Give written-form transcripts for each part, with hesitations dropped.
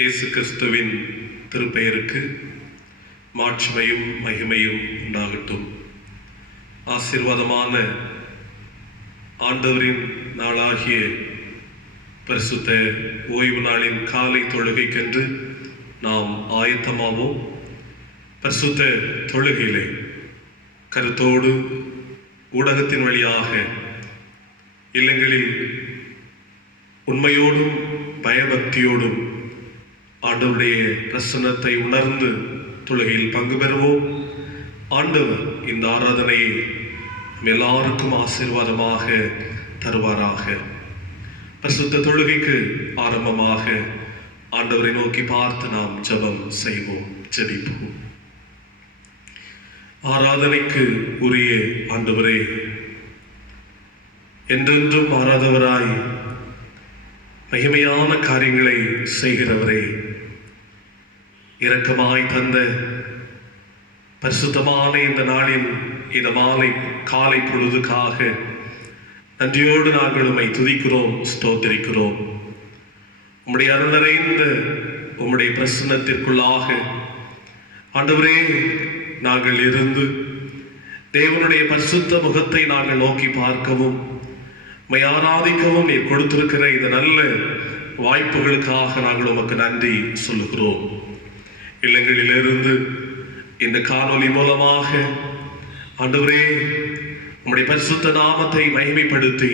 இயேசு கிறிஸ்துவின் திருப்பெயருக்கு மாட்சிமையும் மகிமையும் உண்டாகட்டும். ஆசீர்வாதமான ஆண்டவரின் நாளாகிய பரிசுத்த ஓய்வு நாளின் காலை தொழுகைக்கென்று நாம் ஆயத்தமாவோம். பரிசுத்த தொழுகையிலே கருத்தோடு ஊடகத்தின் வழியாக இல்லங்களில் உண்மையோடும் பயபக்தியோடும் ஆண்டவருடைய பிரசன்னத்தை உணர்ந்து தொழுகையில் பங்கு பெறுவோம். ஆண்டவர் இந்த ஆராதனையை எல்லாருக்கும் ஆசீர்வாதமாக தருவாராக. பரிசுத்த தொழுகைக்கு ஆரம்பமாக ஆண்டவரை நோக்கி பார்த்து நாம் ஜெபம் செய்வோம், ஜெபிப்போம். ஆராதனைக்கு உரிய ஆண்டவரே, என்றென்றும் மாறாதவராய் மகிமையான காரியங்களை செய்கிறவரே, இரக்கமாய் தந்த பரிசுத்தமான இந்த நாளின் இந்த மாலை காலை பொழுதுக்காக நன்றியோடு நாங்கள் உம்மை துதிக்கிறோம், ஸ்தோத்திரிக்கிறோம். உம்முடைய அருள் நிறைந்த உம்முடைய பிரசன்னத்திற்குள்ளாக ஆண்டவரே நாங்கள் இருந்து தேவனுடைய பரிசுத்த முகத்தை நாங்கள் நோக்கி பார்க்கவும் உம்மை ஆராதிக்கவும் நீர் கொடுத்திருக்கிற இந்த நல்ல வாய்ப்புகளுக்காக நாங்கள் உமக்கு நன்றி சொல்லுகிறோம். இல்லங்களிலிருந்து இந்த காணொலி மூலமாக ஆண்டவரே உம்முடைய பரிசுத்த நாமத்தை மகிமைப்படுத்தி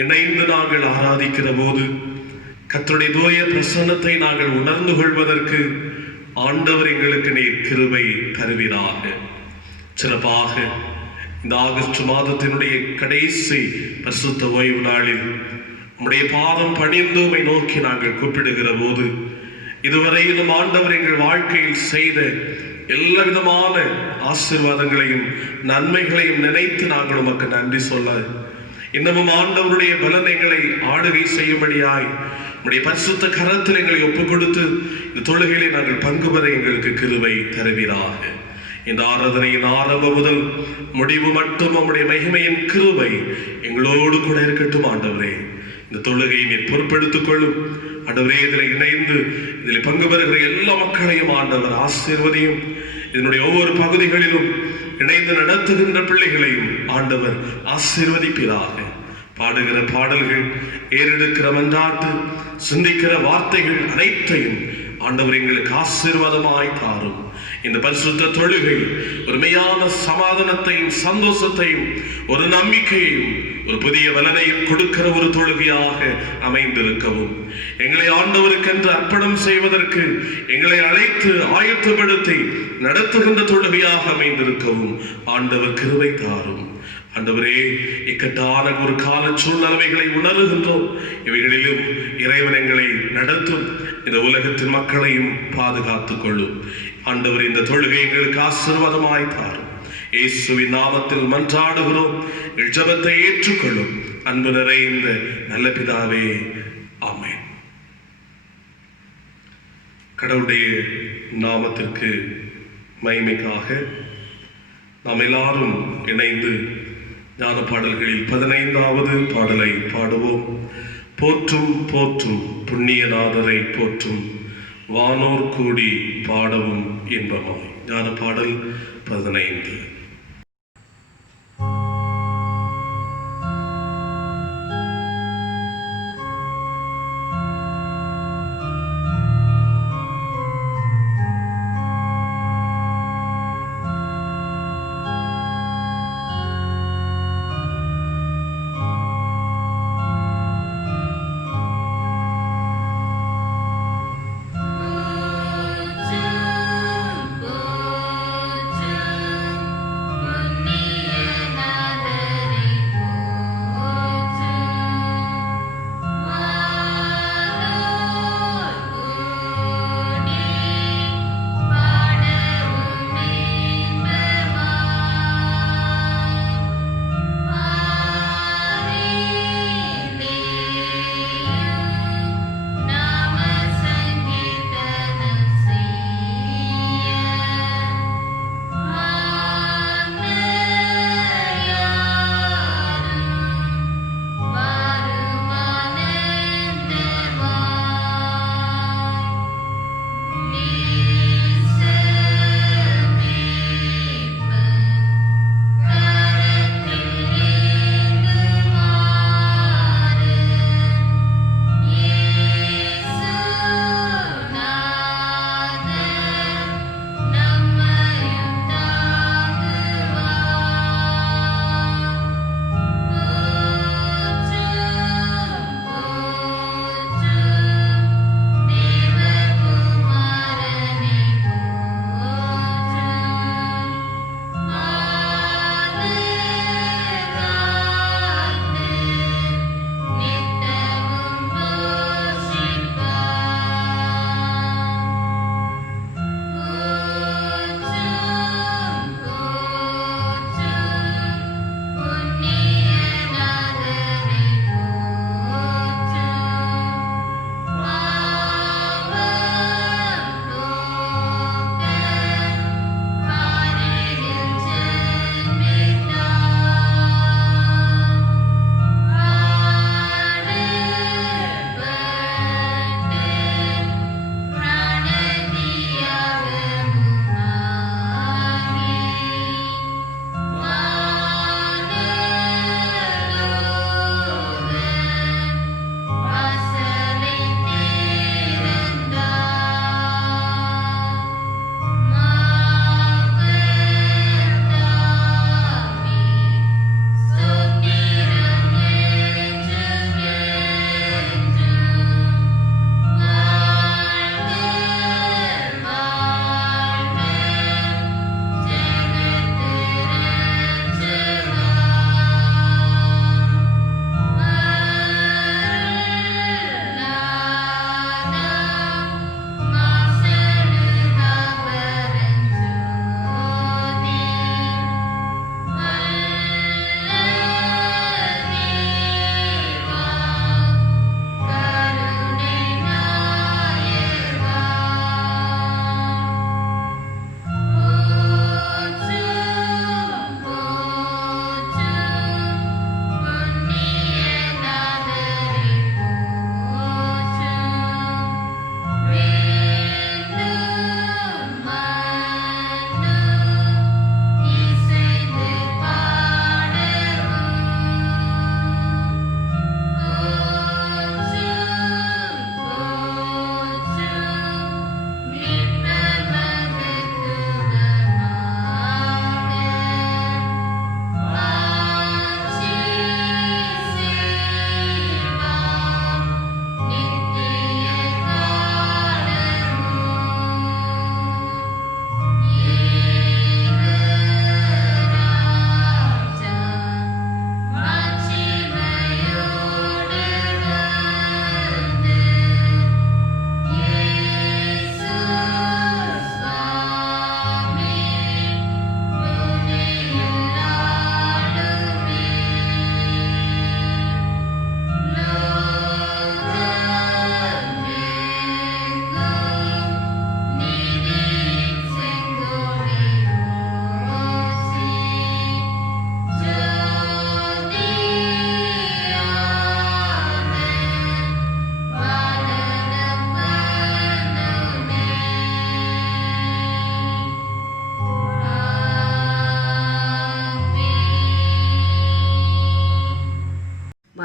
இணைந்து நாங்கள் ஆராதிக்கிற போது கர்த்தருடைய தூய பிரசன்னத்தை நாங்கள் உணர்ந்து கொள்வதற்கு ஆண்டவர் எங்களுக்கு நீர் கிருபை தருவீராக. சிறப்பாக இந்த ஆகஸ்ட் மாதத்தினுடைய கடைசி பரிசுத்த ஓய்வு நாளில் உம்முடைய பாதம் பணிந்து உம்மை நோக்கி நாங்கள் கூப்பிடுகிற போது இதுவரையிலும் ஆண்டவர் எங்கள் வாழ்க்கையில் செய்த எல்லா விதமான ஆசீர்வாதங்களையும் நன்மைகளையும் நினைத்து நாங்கள் உமக்கு நன்றி சொல்ல இன்னமும் ஆண்டவருடைய பலன் எங்களை ஆளுகை செய்யும்படியாய் உம்முடைய பரிசுத்த கரத்தில் எங்களை ஒப்புக் கொடுத்து இந்த தொழுகையிலே நாங்கள் பங்கு பெற எங்களுக்கு கிருபை தருவீராக. இந்த ஆராதனையின் ஆரம்பம் முதல் முடிவு மட்டும் உம்முடைய மகிமையின் கிருபை எங்களோடு கூட இருக்கட்டும். ஆண்டவரே, இந்த தொழுகையை நீர் பொறுப்பெடுத்துக் கொள்ளும். ஆண்டவரே, இதில் இணைந்து இதில் பங்கு பெறுகிற எல்லா மக்களையும் ஆண்டவர் ஆசீர்வதியும். இதனுடைய ஒவ்வொரு பகுதிகளிலும் இணைந்து நடத்துகின்ற பிள்ளைகளையும் ஆண்டவர் ஆசீர்வதிப்பீராக. பாடுகிற பாடல்கள், ஏறெடுக்கிற மன்றாட்டு, சிந்திக்கிற வார்த்தைகள் அனைத்தையும் ஆண்டவர் எங்களுக்கு ஆசீர்வாதமாய் தாரும். இந்த பரிசுத்த தொழுகை ஒரு மெய்யான சமாதானத்தையும் சந்தோஷத்தையும் ஒரு நம்பிக்கையையும் ஒரு புதிய பலனையும் கொடுக்கிற ஒரு தொழுகையாக அமைந்திருக்கவும், எங்களை ஆண்டவருக்கென்று அர்ப்பணம் செய்வதற்கு எங்களை அழைத்து ஆயத்தப்படுத்தி நடத்துகின்ற தொழுகையாக அமைந்திருக்கவும் ஆண்டவர் கிருபை தாரும். ஆண்டவரே, இக்கட்டான ஒரு கால சூழ்நிலைகளை உணர்கின்றோம். இவைகளிலும் இறைவன் எங்களை நடத்தும். இந்த உலகத்தின் மக்களையும் பாதுகாத்துக் கொள்ளும். ஆண்டவர், இந்த தொழுகை எங்களுக்கு ஆசீர்வாதமாய் தாரும். இயேசுவின் நாமத்தில் மன்றாடுகிறோம். எங்கள் ஜெபத்தை ஏற்றுக்கொள்ளும் அன்பு நிறைந்த நல்ல பிதாவே, ஆமென். கடவுளுடைய நாமத்திற்கு மகிமைக்காக நாம் எல்லாரும் இணைந்து ஞான பாடல்களில் 15வது பாடலை பாடுவோம். போற்றும் போற்றும் புண்ணியநாதரை போற்றும் வானோர் கூடி பாடவும் இன்பமாய். ஞான பாடல் 15.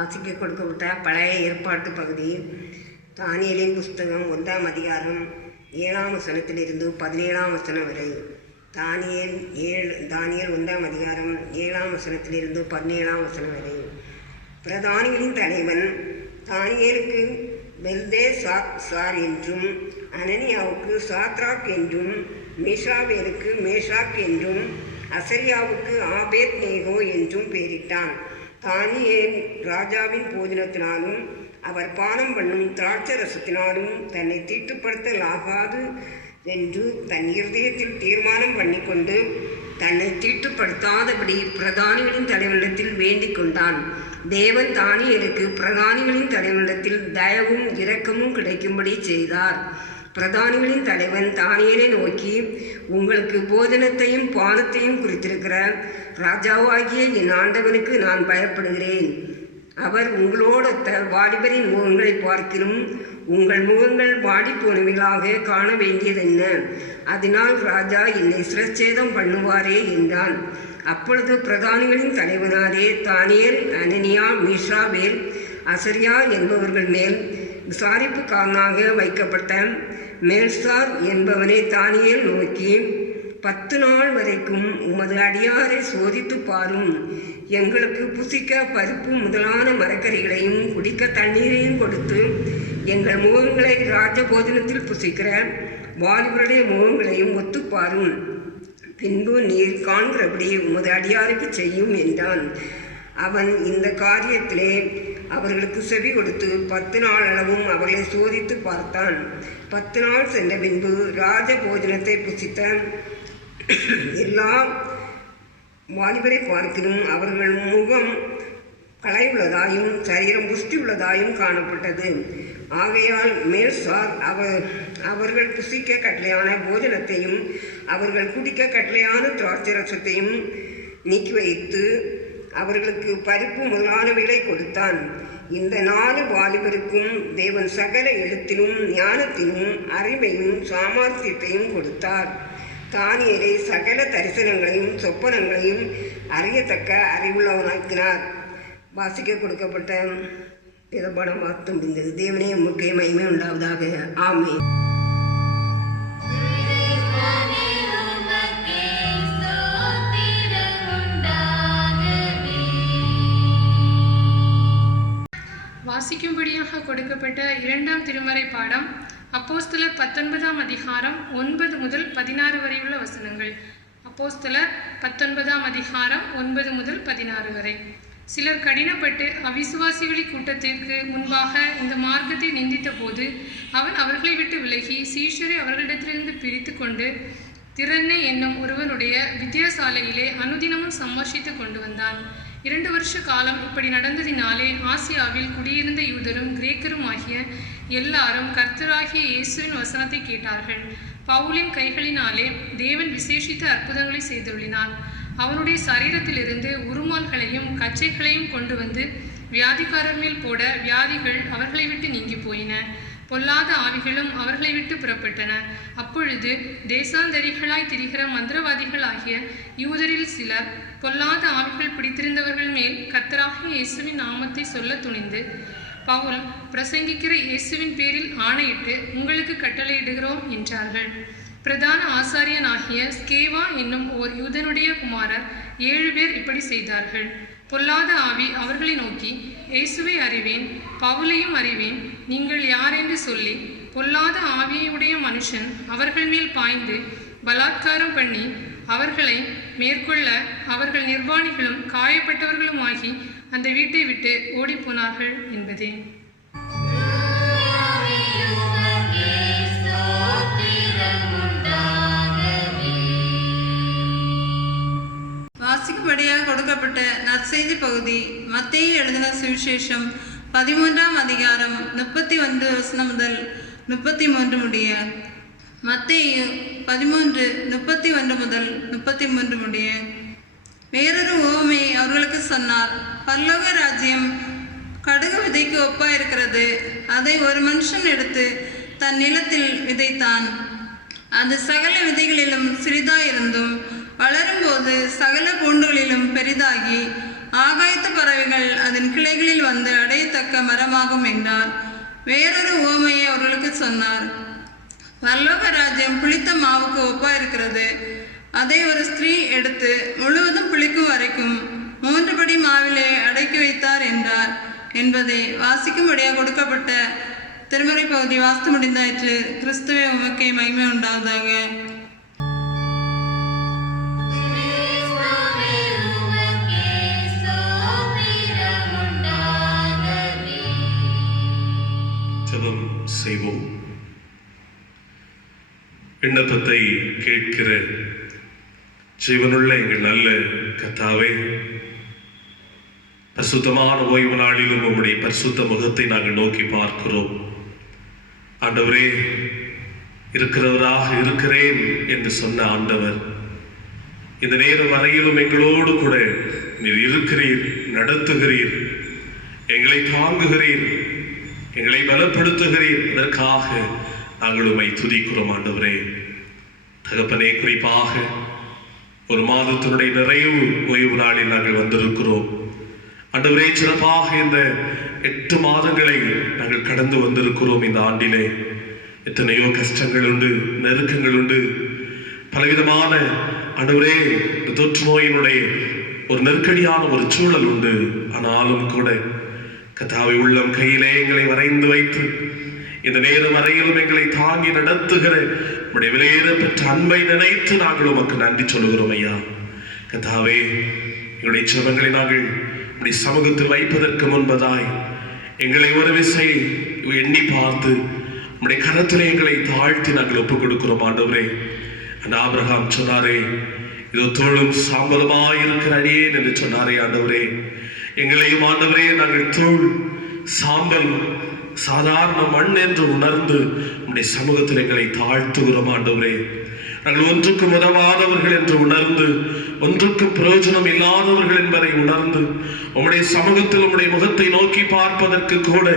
வாசிக்க கொடுக்கப்பட்ட பழைய ஏற்பாட்டு பகுதி தானியேலின் புஸ்தகம் 1ஆம் அதிகாரம் 7ஆம் வசனத்திலிருந்து 17ஆம் வசனம் வரை. தானியேல் 1ஆம் அதிகாரம் 7ஆம் வசனத்திலிருந்து 17ஆம் வசனம் வரை. பிரதானிகளின் தலைவன் தானியேலுக்கு பெல்தேசாத்சார் என்றும், அனனியாவுக்கு சாத்ராக் என்றும், மீஷாவேலுக்கு மேஷாக் என்றும், அசரியாவுக்கு ஆபேத் நேகோ என்றும் பெயரிட்டான். தானியேல் ராஜாவின் போஜனத்தினாலும் அவர் பானம் பண்ணும் திராட்சரசத்தினாலும் தன்னை தீட்டுப்படுத்தலாகாது என்று தன் இருதயத்தில் தீர்மானம் பண்ணிக்கொண்டு தன்னை தீட்டுப்படுத்தாதபடி பிரதானிகளின் தலைவனிடத்தில் வேண்டிக் கொண்டான். தேவன் தானியேலுக்கு பிரதானிகளின் தலைவனிடத்தில் தயவும் இரக்கமும் கிடைக்கும்படி செய்தார். பிரதானிகளின் தலைவன் தானியேலை நோக்கி, உங்களுக்கு போஜனத்தையும் பானத்தையும் குறித்திருக்கிற ராஜாவாகிய என் ஆண்டவனுக்கு நான் பயப்படுகிறேன். அவர் உங்களோடொத்த வாலிபரின் முகங்களை பார்க்கிலும் உங்கள் முகங்கள் வாடிப்போனவைகளாக காண வேண்டியதென்ன? அதனால் ராஜா என்னை சிரச்சேதம் பண்ணுவாரே என்றான். அப்பொழுது பிரதானிகளின் தலைவனாரே தானியேல், அனனியா, மீஷாவேல், அசரியா என்பவர்கள் மேல் விசாரிப்புக்காரனாக வைக்கப்பட்ட மேல்சார் என்பவனை தானியேல் நோக்கி, 10 நாள் வரைக்கும் உமது அடியாரை சோதித்து பாரும். எங்களுக்கு புசிக்க பருப்பு முதலான மரக்கறிகளையும் குடிக்க தண்ணீரையும் கொடுத்து எங்கள் முகங்களை ராஜபோஜனத்தில் புசிக்கிற வாலிபருடைய முகங்களையும் ஒத்துப்பாரும். பின்பு நீர் காண்கிறபடி உமது அடியாருக்கு செய்யும் என்றான். அவன் இந்த காரியத்திலே அவர்களுக்கு செவி கொடுத்து 10 நாள் அளவும் அவர்களை சோதித்து பார்த்தான். 10 நாள் சென்ற பின்பு ராஜபோஜனத்தை புசித்த எல்லா வாலிபரை பார்க்கிலும் அவர்கள் முகம் களையுள்ளதாயும் சரீரம் புஷ்டி உள்ளதாயும் காணப்பட்டது. ஆகையால் மேல்சார் அவர்கள் புசிக்க கட்டளையான போஜனத்தையும் அவர்கள் குடிக்க கட்டளையான திராட்சரசத்தையும் நீக்கி வைத்து அவர்களுக்கு பருப்பு முதலானவைகளை கொடுத்தான். இந்த 4 வாலிபருக்கும் தேவன் சகல எழுத்திலும் ஞானத்திலும் அறிவையும் சாமர்த்தியத்தையும் கொடுத்தார். தானியேலை சகல தரிசனங்களையும் சொப்பனங்களையும் அறியத்தக்க அறிவுள்ளவனாக்கினார். வாசிக்க கொடுக்கப்பட்ட பிதபாடம் வார்த்தை முடிந்தது. தேவனே உமக்கே மகிமை உண்டாவதாக. ஆமென். வாசிக்கும்படியாக கொடுக்கப்பட்ட 2ஆம் திருமறை பாடம் அப்போஸ்தலர் 19ஆம் அதிகாரம் 9 முதல் 16 வரையுள்ள வசனங்கள். அப்போஸ்தலர் 19ஆம் அதிகாரம் 9 முதல் 16 வரை. சிலர் கடினப்பட்டு அவிசுவாசிகளின் கூட்டத்திற்கு முன்பாக இந்த மார்க்கத்தை நிந்தித்த போது அவன் அவர்களை விட்டு விலகி சீஷரை அவர்களிடத்திலிருந்து பிரித்து கொண்டு திறனை என்னும் ஒருவனுடைய வித்தியாசாலையிலே அனுதினமும் சம்பாஷித்து கொண்டு வந்தான். 2 வருஷ காலம் இப்படி நடந்ததினாலே ஆசியாவில் குடியிருந்த யூதரும் கிரேக்கரும் ஆகிய எல்லாரும் கர்த்தராகிய இயேசுவின் வசனத்தை கேட்டார்கள். பவுலின் கைகளினாலே தேவன் விசேஷித்த அற்புதங்களை செய்துள்ளினார். அவனுடைய சரீரத்திலிருந்து உருமால்களையும் கச்சைகளையும் கொண்டு வந்து வியாதிக்காரர் மேல் போட வியாதிகள் அவர்களை விட்டு நீங்கி போயின. பொல்லாத ஆவிகளும் அவர்களை விட்டு புறப்பட்டன. அப்பொழுது தேசாந்தரிகளாய் திரிகிற மந்திரவாதிகள் ஆகிய யூதரில் சிலர் பொல்லாத ஆவிகள் பிடித்திருந்தவர்கள் மேல் கர்த்தராகிய இயேசுவின் நாமத்தை சொல்ல துணிந்து, பவுல் பிரசங்கிக்கிற இயேசுவின் பேரில் ஆணையிட்டு உங்களுக்கு கட்டளையிடுகிறோம் என்றார்கள். பிரதான ஆசாரியனாகிய ஸ்கேவா என்னும் ஓர் யூதனுடைய குமாரர் 7 பேர் இப்படி செய்தார்கள். பொல்லாத ஆவி அவர்களை நோக்கி, இயேசுவை அறிவேன், பவுலையும் அறிவேன், நீங்கள் யார் என்று சொல்லி பொல்லாத ஆவியுடைய மனுஷன் அவர்கள் மேல் பாய்ந்து பலாத்காரம் பண்ணி அவர்களை மேற்கொள்ள அவர்கள் நிர்வாணிகளும் காயப்பட்டவர்களுமாகி அந்த வீட்டை விட்டு ஓடிப்போனார்கள் என்பதே. வாசிக்கும்படியாக கொடுக்கப்பட்ட நற்செய்தி பகுதி மத்தேயு எழுதின சுவிசேஷம் 13ஆம் அதிகாரம் 31 வசனம் முதல் 33 முடிய. மத்தேயு 13:31 முதல் 33 முடிய. வேறொரு உவமையை அவர்களுக்கு சொன்னார். பரலோக ராஜ்யம் கடுகு விதைக்கு ஒப்பாயிருக்கிறது. அதை ஒரு மனுஷன் எடுத்து தன் நிலத்தில் விதைத்தான். அது சகல விதைகளிலும் சிறிதாயிருந்தும் வளரும்போது சகல பூண்டுகளிலும் பெரிதாகி ஆகாயத்து பறவைகள் அதன் கிளைகளில் வந்து அடையத்தக்க மரமாகும் என்றார். வேறொரு உவமையை அவர்களுக்கு சொன்னார். பரலோக ராஜ்யம் புளித்த மாவுக்கு ஒப்பா இருக்கிறது. அதை ஒரு ஸ்திரீ எடுத்து முழுவதும் புளிக்கும் வரைக்கும் 3 படி மாவிலே அடக்கி வைத்தார் என்றார் என்பதை வாசிக்கும்படியாக கொடுக்கப்பட்ட திருமறை பகுதி வாசித்து முடிந்தாயிற்று. கிறிஸ்துவே உமக்கே மகிமை உண்டாவதாக. ஜெபம் செய்வோம். விண்ணப்பத்தை கேட்கிற ஜீவனுள்ள எங்கள் நல்ல கர்த்தாவே, பரிசுத்தமான ஓய்வு நாளிலும் உம்முடைய பரிசுத்த முகத்தை நாங்கள் நோக்கி பார்க்கிறோம். ஆண்டவரே, இருக்கிறவராக இருக்கிறேன் என்று சொன்ன ஆண்டவர், இந்த நேரம் வரையிலும் எங்களோடு கூட நீர் இருக்கிறீர், நடத்துகிறீர், எங்களை தாங்குகிறீர், எங்களை பலப்படுத்துகிறீர். அதற்காக நாங்கள் உம்மை துதிக்கிறோம் ஆண்டவரே. தகப்பனே, குறிப்பாக ஒரு மாதத்தினுடைய நிறைவு ஓய்வு நாளில் நாங்கள் வந்திருக்கிறோம் ஆண்டவரே. சிறப்பாக இந்த 8 மாதங்களை நாங்கள் கடந்து வந்திருக்கிறோம். இந்த ஆண்டிலே எத்தனையோ கஷ்டங்கள் உண்டு, நெருக்கங்கள் உண்டு, பலவிதமான ஆண்டவரே தொற்று நோயினுடைய ஒரு நெருக்கடியான ஒரு சூழல் உண்டு. ஆனாலும் கூட கர்த்தாவே, உள்ளம் கையிலே எங்களை வரைந்து வைத்து இந்த நேரம் வரையிலும் எங்களை தாங்கி நடத்துகிற உம்முடைய விலையேற பெற்ற அன்பை நினைத்து நாங்கள் உமக்கு நன்றி சொல்லுகிறோம் ஐயா. கர்த்தாவே, எங்களுடைய ஜெபங்களை நாங்கள் உம்முடைய சமூகத்தில் வைப்பதற்கு முன்பதாய் எங்களை ஒரு விசை எண்ணி பார்த்து உம்முடைய கரத்திலே எங்களை தாழ்த்தி நாங்கள் ஒப்புக் கொடுக்கிறோம் ஆண்டவரே. அந்த ஆபிரகாம் சொன்னாரே, இதோ தோளும் சாம்பலுமாய் இருக்கிற அடியேன் என்று சொன்னாரே ஆண்டவரே. எங்களையும் ஆண்டவரே நாங்கள் தோள், சாம்பல், சாதாரண மண் என்று உணர்ந்து உம்முடைய சமூகத்தில் எங்களை தாழ்த்துகிறோம் ஆண்டவரே. நாங்கள் ஒன்றுக்கும் உதவாதவர்கள் என்று உணர்ந்து, ஒன்றுக்கும் பிரயோஜனம் இல்லாதவர்கள் என்பதை உணர்ந்து, உம்முடைய சமூகத்தில் உம்முடைய முகத்தை நோக்கி பார்ப்பதற்கு கூட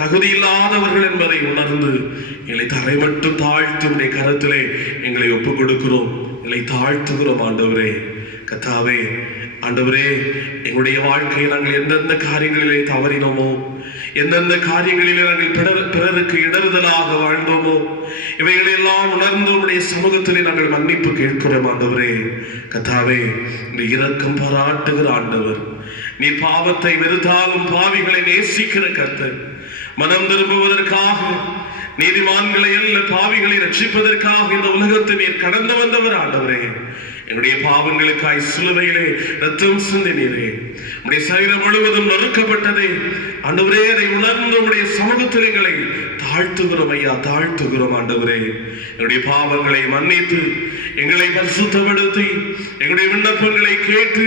தகுதி இல்லாதவர்கள் என்பதை உணர்ந்து எங்களை தரை மட்டும் தாழ்த்தி உம்முடைய கரத்திலே எங்களை ஒப்புக் கொடுக்கிறோம், எங்களை தாழ்த்துகிறோம் ஆண்டவரே. கர்த்தாவே, ஆண்டவரே, எங்களுடைய வாழ்க்கையில் நாங்கள் எந்தெந்த காரியங்களிலே தவறினோமோ, எந்தெந்த காரியங்களிலே நாங்கள் பிறருக்கு இடறுதலாக வாழ்ந்தோமோ, இவைகளெல்லாம் உணர்ந்து உடைய சமூகத்திலே நாங்கள் மன்னிப்பு கேட்கிறோம் ஆண்டவரே. கர்த்தாவே, இந்த இரக்கம் பாராட்டுகிற ஆண்டவர், நீ பாவத்தை வெறுத்தாலும் பாவிகளை நேசிக்கிற கர்த்தர், மனம் திரும்புவதற்காக நீதிமான்களை அல்ல பாவிகளை ரட்சிப்பதற்காக இந்த உலகத்தை நீர் கடந்து வந்தவர் ஆண்டவரே. என்னுடைய பாவங்களுக்காய் சிலுவையிலே ரத்தம் சிந்தினீரே, உடைய சரீரம் முழுவதும் நொறுக்கப்பட்டதே ஆண்டவரே. அதை உணர்ந்து உடைய சமூகத்தில் எங்களை தாழ்த்துகிறோம் ஐயா, தாழ்த்துகிறோம் ஆண்டவரே. என்னுடைய பாவங்களை மன்னித்து எங்களை பரிசுத்தப்படுத்தி எங்களுடைய விண்ணப்பங்களை கேட்டு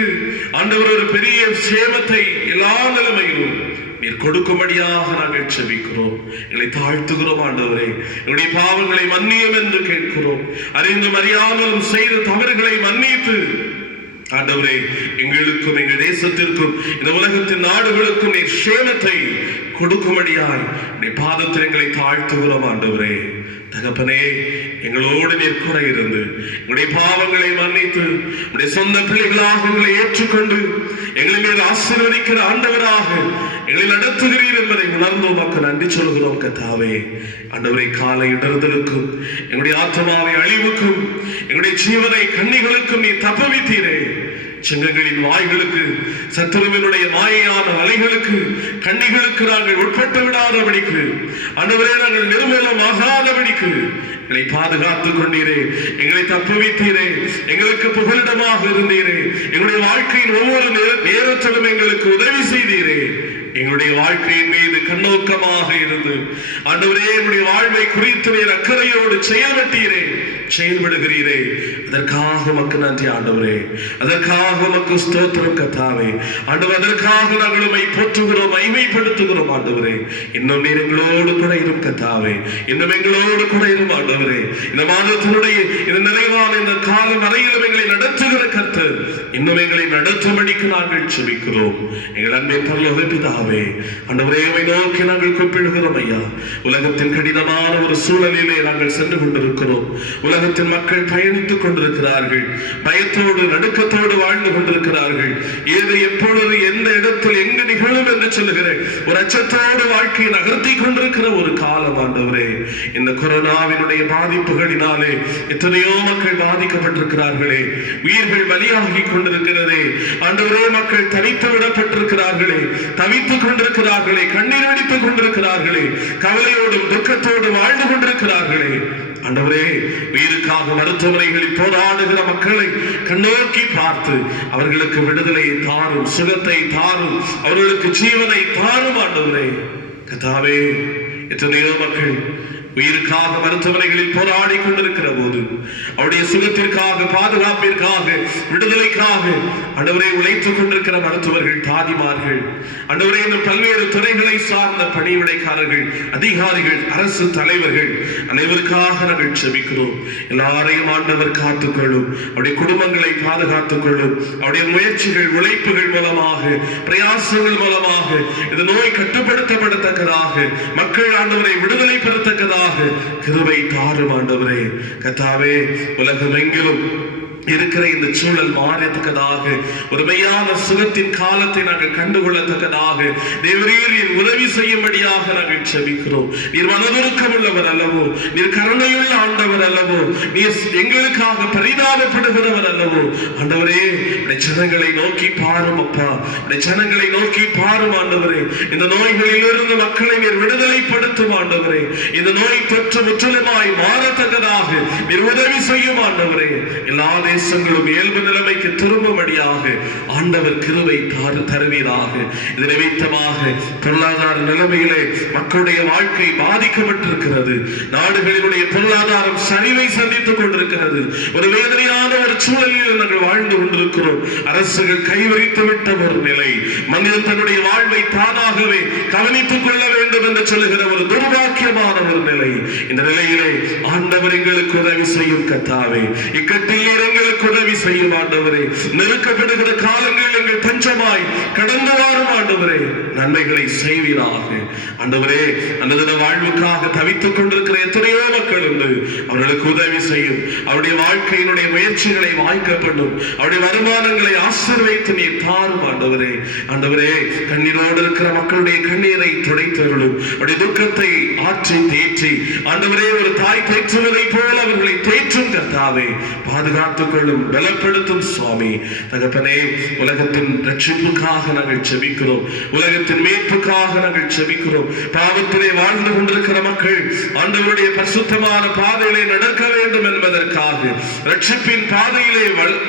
ஆண்டவர் ஒரு பெரிய சேமத்தை எல்லா நிலைமையிலும் நீர் கொடுக்கும்படியாக நாங்கள் செபிக்கிறோம், எங்களை தாழ்த்துகிறோம் ஆண்டவரே. எங்களுடைய பாவங்களை மன்னியும் என்று கேட்கிறோம். அறிந்தும் அறியாமலும் செய்த தவறுகளை மன்னித்து ஆண்டவரே, எங்களுக்கும் எங்கள் தேசத்திற்கும் இந்த உலகத்தின் நாடுகளுக்கும் நீர் சேமத்தை கொடுக்கும்படியாய் உடைய பாதத்தில் எங்களை தாழ்த்துகிறோம் ஆண்டவரே. தகப்பனே, எங்களோடு நீர் கூட இருந்து எங்களுடைய பாவங்களை மன்னித்து உடைய சொந்த பிள்ளைகளாக எங்களை ஏற்றுக்கொண்டு எங்களை நீர் ஆசீர்வதிக்கிற ஆண்டவராக எங்களை நடத்துகிறீர் என்பதை உணர்ந்து உமக்கு நன்றி சொல்கிறோம் கர்த்தாவே. ஆண்டவரை, காலை இடறுதலுக்கும் எங்களுடைய ஆத்மாவை அழிவுக்கும் எங்களுடைய ஜீவனை கண்ணிகளுக்கும் நீ தப்புவித்தீரே. சிங்கங்களின் வாய்களுக்கு, சத்துருவினுடைய மாயையான அலைகளுக்கு, கண்ணிகளுக்கு நாங்கள் உட்பட்டு விடாதபடிக்கு, ஆண்டவரே, நாங்கள் நிர்மூலமாகாதபடிக்கு எங்களை பாதுகாத்துக் கொண்டீரே, எங்களை தப்புவித்தீரே, எங்களுக்கு புகலிடமாக இருந்தீரே, எங்களுடைய வாழ்க்கையின் ஒவ்வொரு நேரத்திலும் எங்களுக்கு உதவி செய்தீரே. எங்களுடைய வாழ்க்கையின் மீது கண்ணோக்கமாக இருந்து ஆண்டவரே, எங்களுடைய வாழ்வை குறித்து நீர் அக்கறையோடு செயல்பட்டீரே, செயல்படுகிறீரே. அதற்காக உமக்கு நன்றி ஆண்டவரே, அதற்காக உமக்கு ஸ்தோத்திரம் கர்த்தாவே. ஆண்டவர், அதற்காக நாங்கள் உம்மை போற்றுகிறோம், மகிமைப்படுத்துகிறோம் ஆண்டவரே. இன்னும் நீர் எங்களோடு கூட இரும் கர்த்தாவே, இன்னும் எங்களோடு கூட இரும் ஆண்டவரே. இந்த மாதத்தினுடைய இந்த நிறைவான இந்த காலம் வரையிலும் எங்களை நடத்துகிற கர்த்தர் இன்னும் எங்களை நடத்தும்படிக்கு நாங்கள் செபிக்கிறோம். எங்கள் அன்பை பரலோக பிதாவே, கர்த்தாவே. ஆண்டவரே, உம்மை நோக்கி நாங்கள் கூப்பிடுகிறோம் ஐயா. உலகத்தின் கடினமான ஒரு சூழலிலே நாங்கள் சென்று கொண்டிருக்கிறோம். உலகத்தின் மக்கள் பயணித்துக் கொண்டிருக்கிறார்கள். பயத்தோடு நடுக்கத்தோடு வாழ்ந்து கொண்டிருக்கிறார்கள். ஏது எப்பொழுது எந்த இடத்தில் எங்கு நிகழும் என்று சொல்லுகிற ஒரு அச்சத்தோடு வாழ்க்கையை நகர்த்தி கொண்டிருக்கிற ஒரு காலம் ஆண்டவரே. இந்த கொரோனாவினுடைய பாதிப்புகளினாலே எத்தனையோ மக்கள் பாதிக்கப்பட்டிருக்கிறார்களே. உயிர்கள் பலியாகி கொண்டிருக்கிறதே ஆண்டவரே. மக்கள் தனித்து விடப்பட்டிருக்கிறார்களே, தவித்துக் கொண்டிருக்கிறார்களே, கண்ணீர் வடித்துக் கொண்டிருக்கிறார்களே, கவலையோடும் துக்கத்தோடும் வாழ்ந்து கொண்டிருக்கிறார்களே. ஆண்டவரே, உயிருக்காக மருத்துவமனைகளில் போராடுகிற மக்களை கண்ணோக்கி பார்த்து அவர்களுக்கு விடுதலையை தாரும், சுகத்தை தாரும், அவர்களுக்கு ஜீவனை தாரும் ஆண்டவரே. கர்த்தாவே, எத்தனையோ மக்கள் உயிருக்காக மருத்துவமனைகளில் போராடி கொண்டிருக்கிற போது அவருடைய சுகத்திற்காக, பாதுகாப்பிற்காக, விடுதலைக்காக ஆண்டவரே உழைத்துக் கொண்டிருக்கிற மருத்துவர்கள், தாதிமார்கள், ஆண்டவரே இன்னும் பல்வேறு துறைகளை சார்ந்த பணிவிடைக்காரர்கள், அதிகாரிகள், அரசு தலைவர்கள் அனைவருக்காக நாங்கள் ஜெபிக்கிறோம். எல்லாரையும் ஆண்டவர் காத்துக்கொள்ளும். அவருடைய குடும்பங்களை பாதுகாத்துக் கொள்ளும். அவருடைய முயற்சிகள், உழைப்புகள் மூலமாக, பிரயாசங்கள் மூலமாக இந்த நோய் கட்டுப்படுத்தப்படத்தக்கதாக, மக்கள் ஆண்டவரை விடுதலை பெறத்தக்கதாக கிருபை தாரும் ஆண்டவரே. கர்த்தாவே, உலகமெங்கிலும் இருக்கிற இந்த சூழல் மாறத்தக்கதாக, ஒரு மெய்யான சுகத்தின் காலத்தை நாங்கள் கண்டுகொள்ளத்தக்கதாக தேவரீர் உதவி செய்யும்படியாக நாங்கள் ஜெபிக்கிறோம். நீர் மனதுருக்கம் உள்ளவர் அல்லவோ, நீர் கருணையுள்ள ஆண்டவர் அல்லவோ, நீர் எங்களுக்காக பரிதாபப்படுகிறவர் அல்லவோ. ஆண்டவரே, ஜனங்களை நோக்கி பாரும் அப்பா, ஜனங்களை நோக்கி பாரும் ஆண்டவரே. இந்த நோய்களிலிருந்து மக்களை நீர் விடுதலைப்படுத்தும் ஆண்டவரே. இந்த நோய் தொற்று முற்றிலுமாய் மாறத்தக்கதாக நீர் உதவி செய்யும் ஆண்டவரே. எல்லா தேசங்களும் இயல்பு நிலைமைக்கு திரும்பும்படியாக ஆண்டவர் கிருபை தருவீராக. இது நிமித்தமாக பொருளாதார நிலைமையிலே மக்களுடைய வாழ்க்கை பாதிக்கப்பட்டிருக்கிறது. நாடுகளினுடைய பொருளாதாரம் சரிவை சந்தித்துக் கொண்டிருக்கிறது. ஒரு வேதனையான ஒரு சூழலில் நாங்கள் வாழ்ந்து கொண்டிருக்கிறோம். அரசுகள் கைவரித்து விட்ட ஒரு நிலை, மனிதன் தன்னுடைய வாழ்வை தானாகவே கவனித்துக் கொள்ள வேண்டும் என்று சொல்லுகிற ஒரு துர்பாக்கியமான ஒரு நிலை. இந்த நிலையிலே ஆண்டவர் எங்களுக்கு உதவி செய்யும் கர்த்தாவே. இக்கட்டில் எங்களுக்கு உதவி செய்யும் ஆண்டவரே. நெருக்கப்படுகிற காலங்களில் எங்கள் தஞ்சமாய் கடந்து வாரும் ஆண்டவரே. நன்மைகளை செய்வீராக ஆண்டவரே. அன்னதின வாழ்வுக்காக தவித்துக் கொண்டிருக்கிற எத்தனையோ மக்கள் உண்டு. அவர்களுக்கு உதவி செய்யும். அவருடைய வாழ்க்கையினுடைய முயற்சிகளை வாய்க்கப்படும். அவருடைய வருமானங்களை ஆசீர்வதித்து நீர் தாரும் ஆண்டவரே. ஆண்டவரே, கண்ணீரோடு இருக்கிற மக்களுடைய கண்ணீரை துடைத்தருளும். அவருடைய துக்கத்தை ஆற்றி தேற்றி ஆண்டவரே, ஒரு தாய் தேற்றுவதை போல அவர்களை தேற்றும் கர்த்தாவே. பாதுகாத்துக் கொள்ளும், பலப்படுத்தும் சுவாமி. தகப்பனே, உலகத்தின் ரட்சிப்புக்காக நாங்கள் ஜெபிக்கிறோம். உலகத்தின் மீட்புக்காக நாங்கள் ஜெபிக்கிறோம். பாவத்திலே வாழ்ந்து கொண்டிருக்கிற மக்கள் ஆண்டவருடைய பரிசுத்தமான பாதையிலே நடக்க வேண்டும் என்பதற்காக, ரட்சிப்பின் பாதையிலே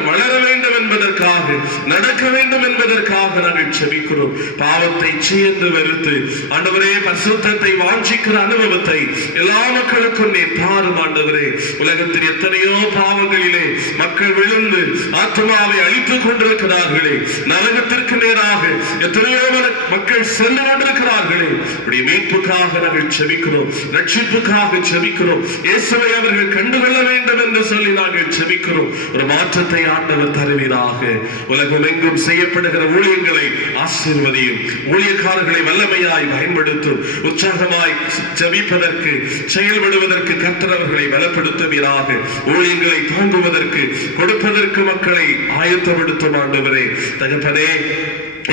வளர வேண்டும் என்பதற்காக, நடக்க வேண்டும் என்பதற்காக நாங்கள் ஜெபிக்கிறோம். பாவத்தை சீர்ந்து வெறுத்து ஆண்டவரே பரிசுத்தத்தை வாஞ்சிக்கிற அனுபவத்தை எல்லா மக்களுக்கும் நீர் தாரும் ஆண்டவரே. உலகத்தில் எத்தனையோ பாவங்களிலே மக்கள் விழுந்து ஆத்மாவை அழித்துக் கொண்டிருக்கிறார்களே. நரகத்திற்கு நேராக எத்தனையோ மக்கள் சென்று கொண்டிருக்கிறார்களே. மீட்புக்காக நாங்கள் ஜெபிக்கிறோம், ரட்சிப்புக்காக ஜெபிக்கிறோம். இயேசுவை அவர்கள் கண்டுகொள்ள வேண்டும் என்று சொல்லி நாங்கள் ஜெபிக்கிறோம். ஒரு மாற்றத்தை ஆண்டவர் தருவீராக. உலகம் எங்கும் செய்யப்படுகிற ஊழியங்களை ஆசீர்வதியும். ஊழியக்காரர்களை வல்லமையாய் பயன்படுத்தும். உற்சாகமாய் ஜெபிப்பதற்கு, செயல்படுவதற்கு கர்த்தர் அவர்களை பலப்படுத்துவீராக. ஊழியங்களை தாங்குவதற்கு, கொடுப்பதற்கு மக்களை ஆயத்தப்படுத்தும் ஆண்டவரே. தகப்பனே,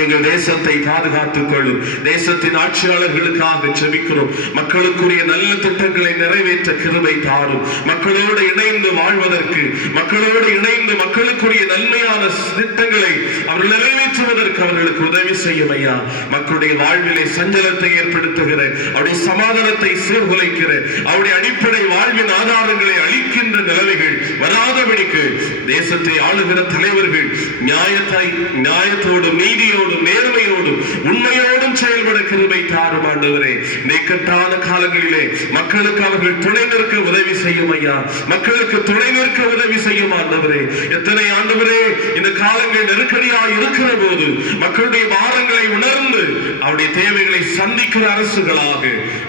எங்கள் தேசத்தை பாதுகாத்துக் கொள்ளும். தேசத்தின் ஆட்சியாளர்களுக்காக ஜெபிக்கிறோம். மக்களுக்குரிய நல்ல திட்டங்களை நிறைவேற்ற கிருபை தாரும். மக்களோடு இணைந்து வாழ்வதற்கு, மக்களோடு இணைந்து மக்களுக்குரிய நன்மையான திட்டங்களை அவர்கள் நிறைவேற்றுவதற்கு அவர்களுக்கு உதவி செய்யும் ஐயா. மக்களுடைய வாழ்விலே சஞ்சலத்தை ஏற்படுத்துகிற, அவருடைய சமாதானத்தை சீர்குலைக்கிற, அவருடைய அடிப்படை வாழ்வின் ஆதாரங்களை அளிக்கின்ற நிலைமைகள் வராதபடிக்கு தேசத்தை ஆளுகிற தலைவர்கள் நியாயத்தோடும் நீதியோடும் நேர்மையோடும் உண்மையோடும் செயல்பட கிருபை தாரும் ஆண்டவரே. நெருக்கட்டான காலங்களிலே மக்களுக்கு அவர்கள் துணை நிற்க உதவி செய்யும் ஐயா. மக்களுக்கு துணை நிற்க உதவி செய்யும் ஆண்டவரே. எத்தனை ஆண்டவரே இந்த காலங்கள் நெருக்கடியாய் இருக்கிற போது மக்களுடைய பாரங்களை உணர்ந்து அவருடைய தேவைகளை சந்திக்கிற அரசுகளாக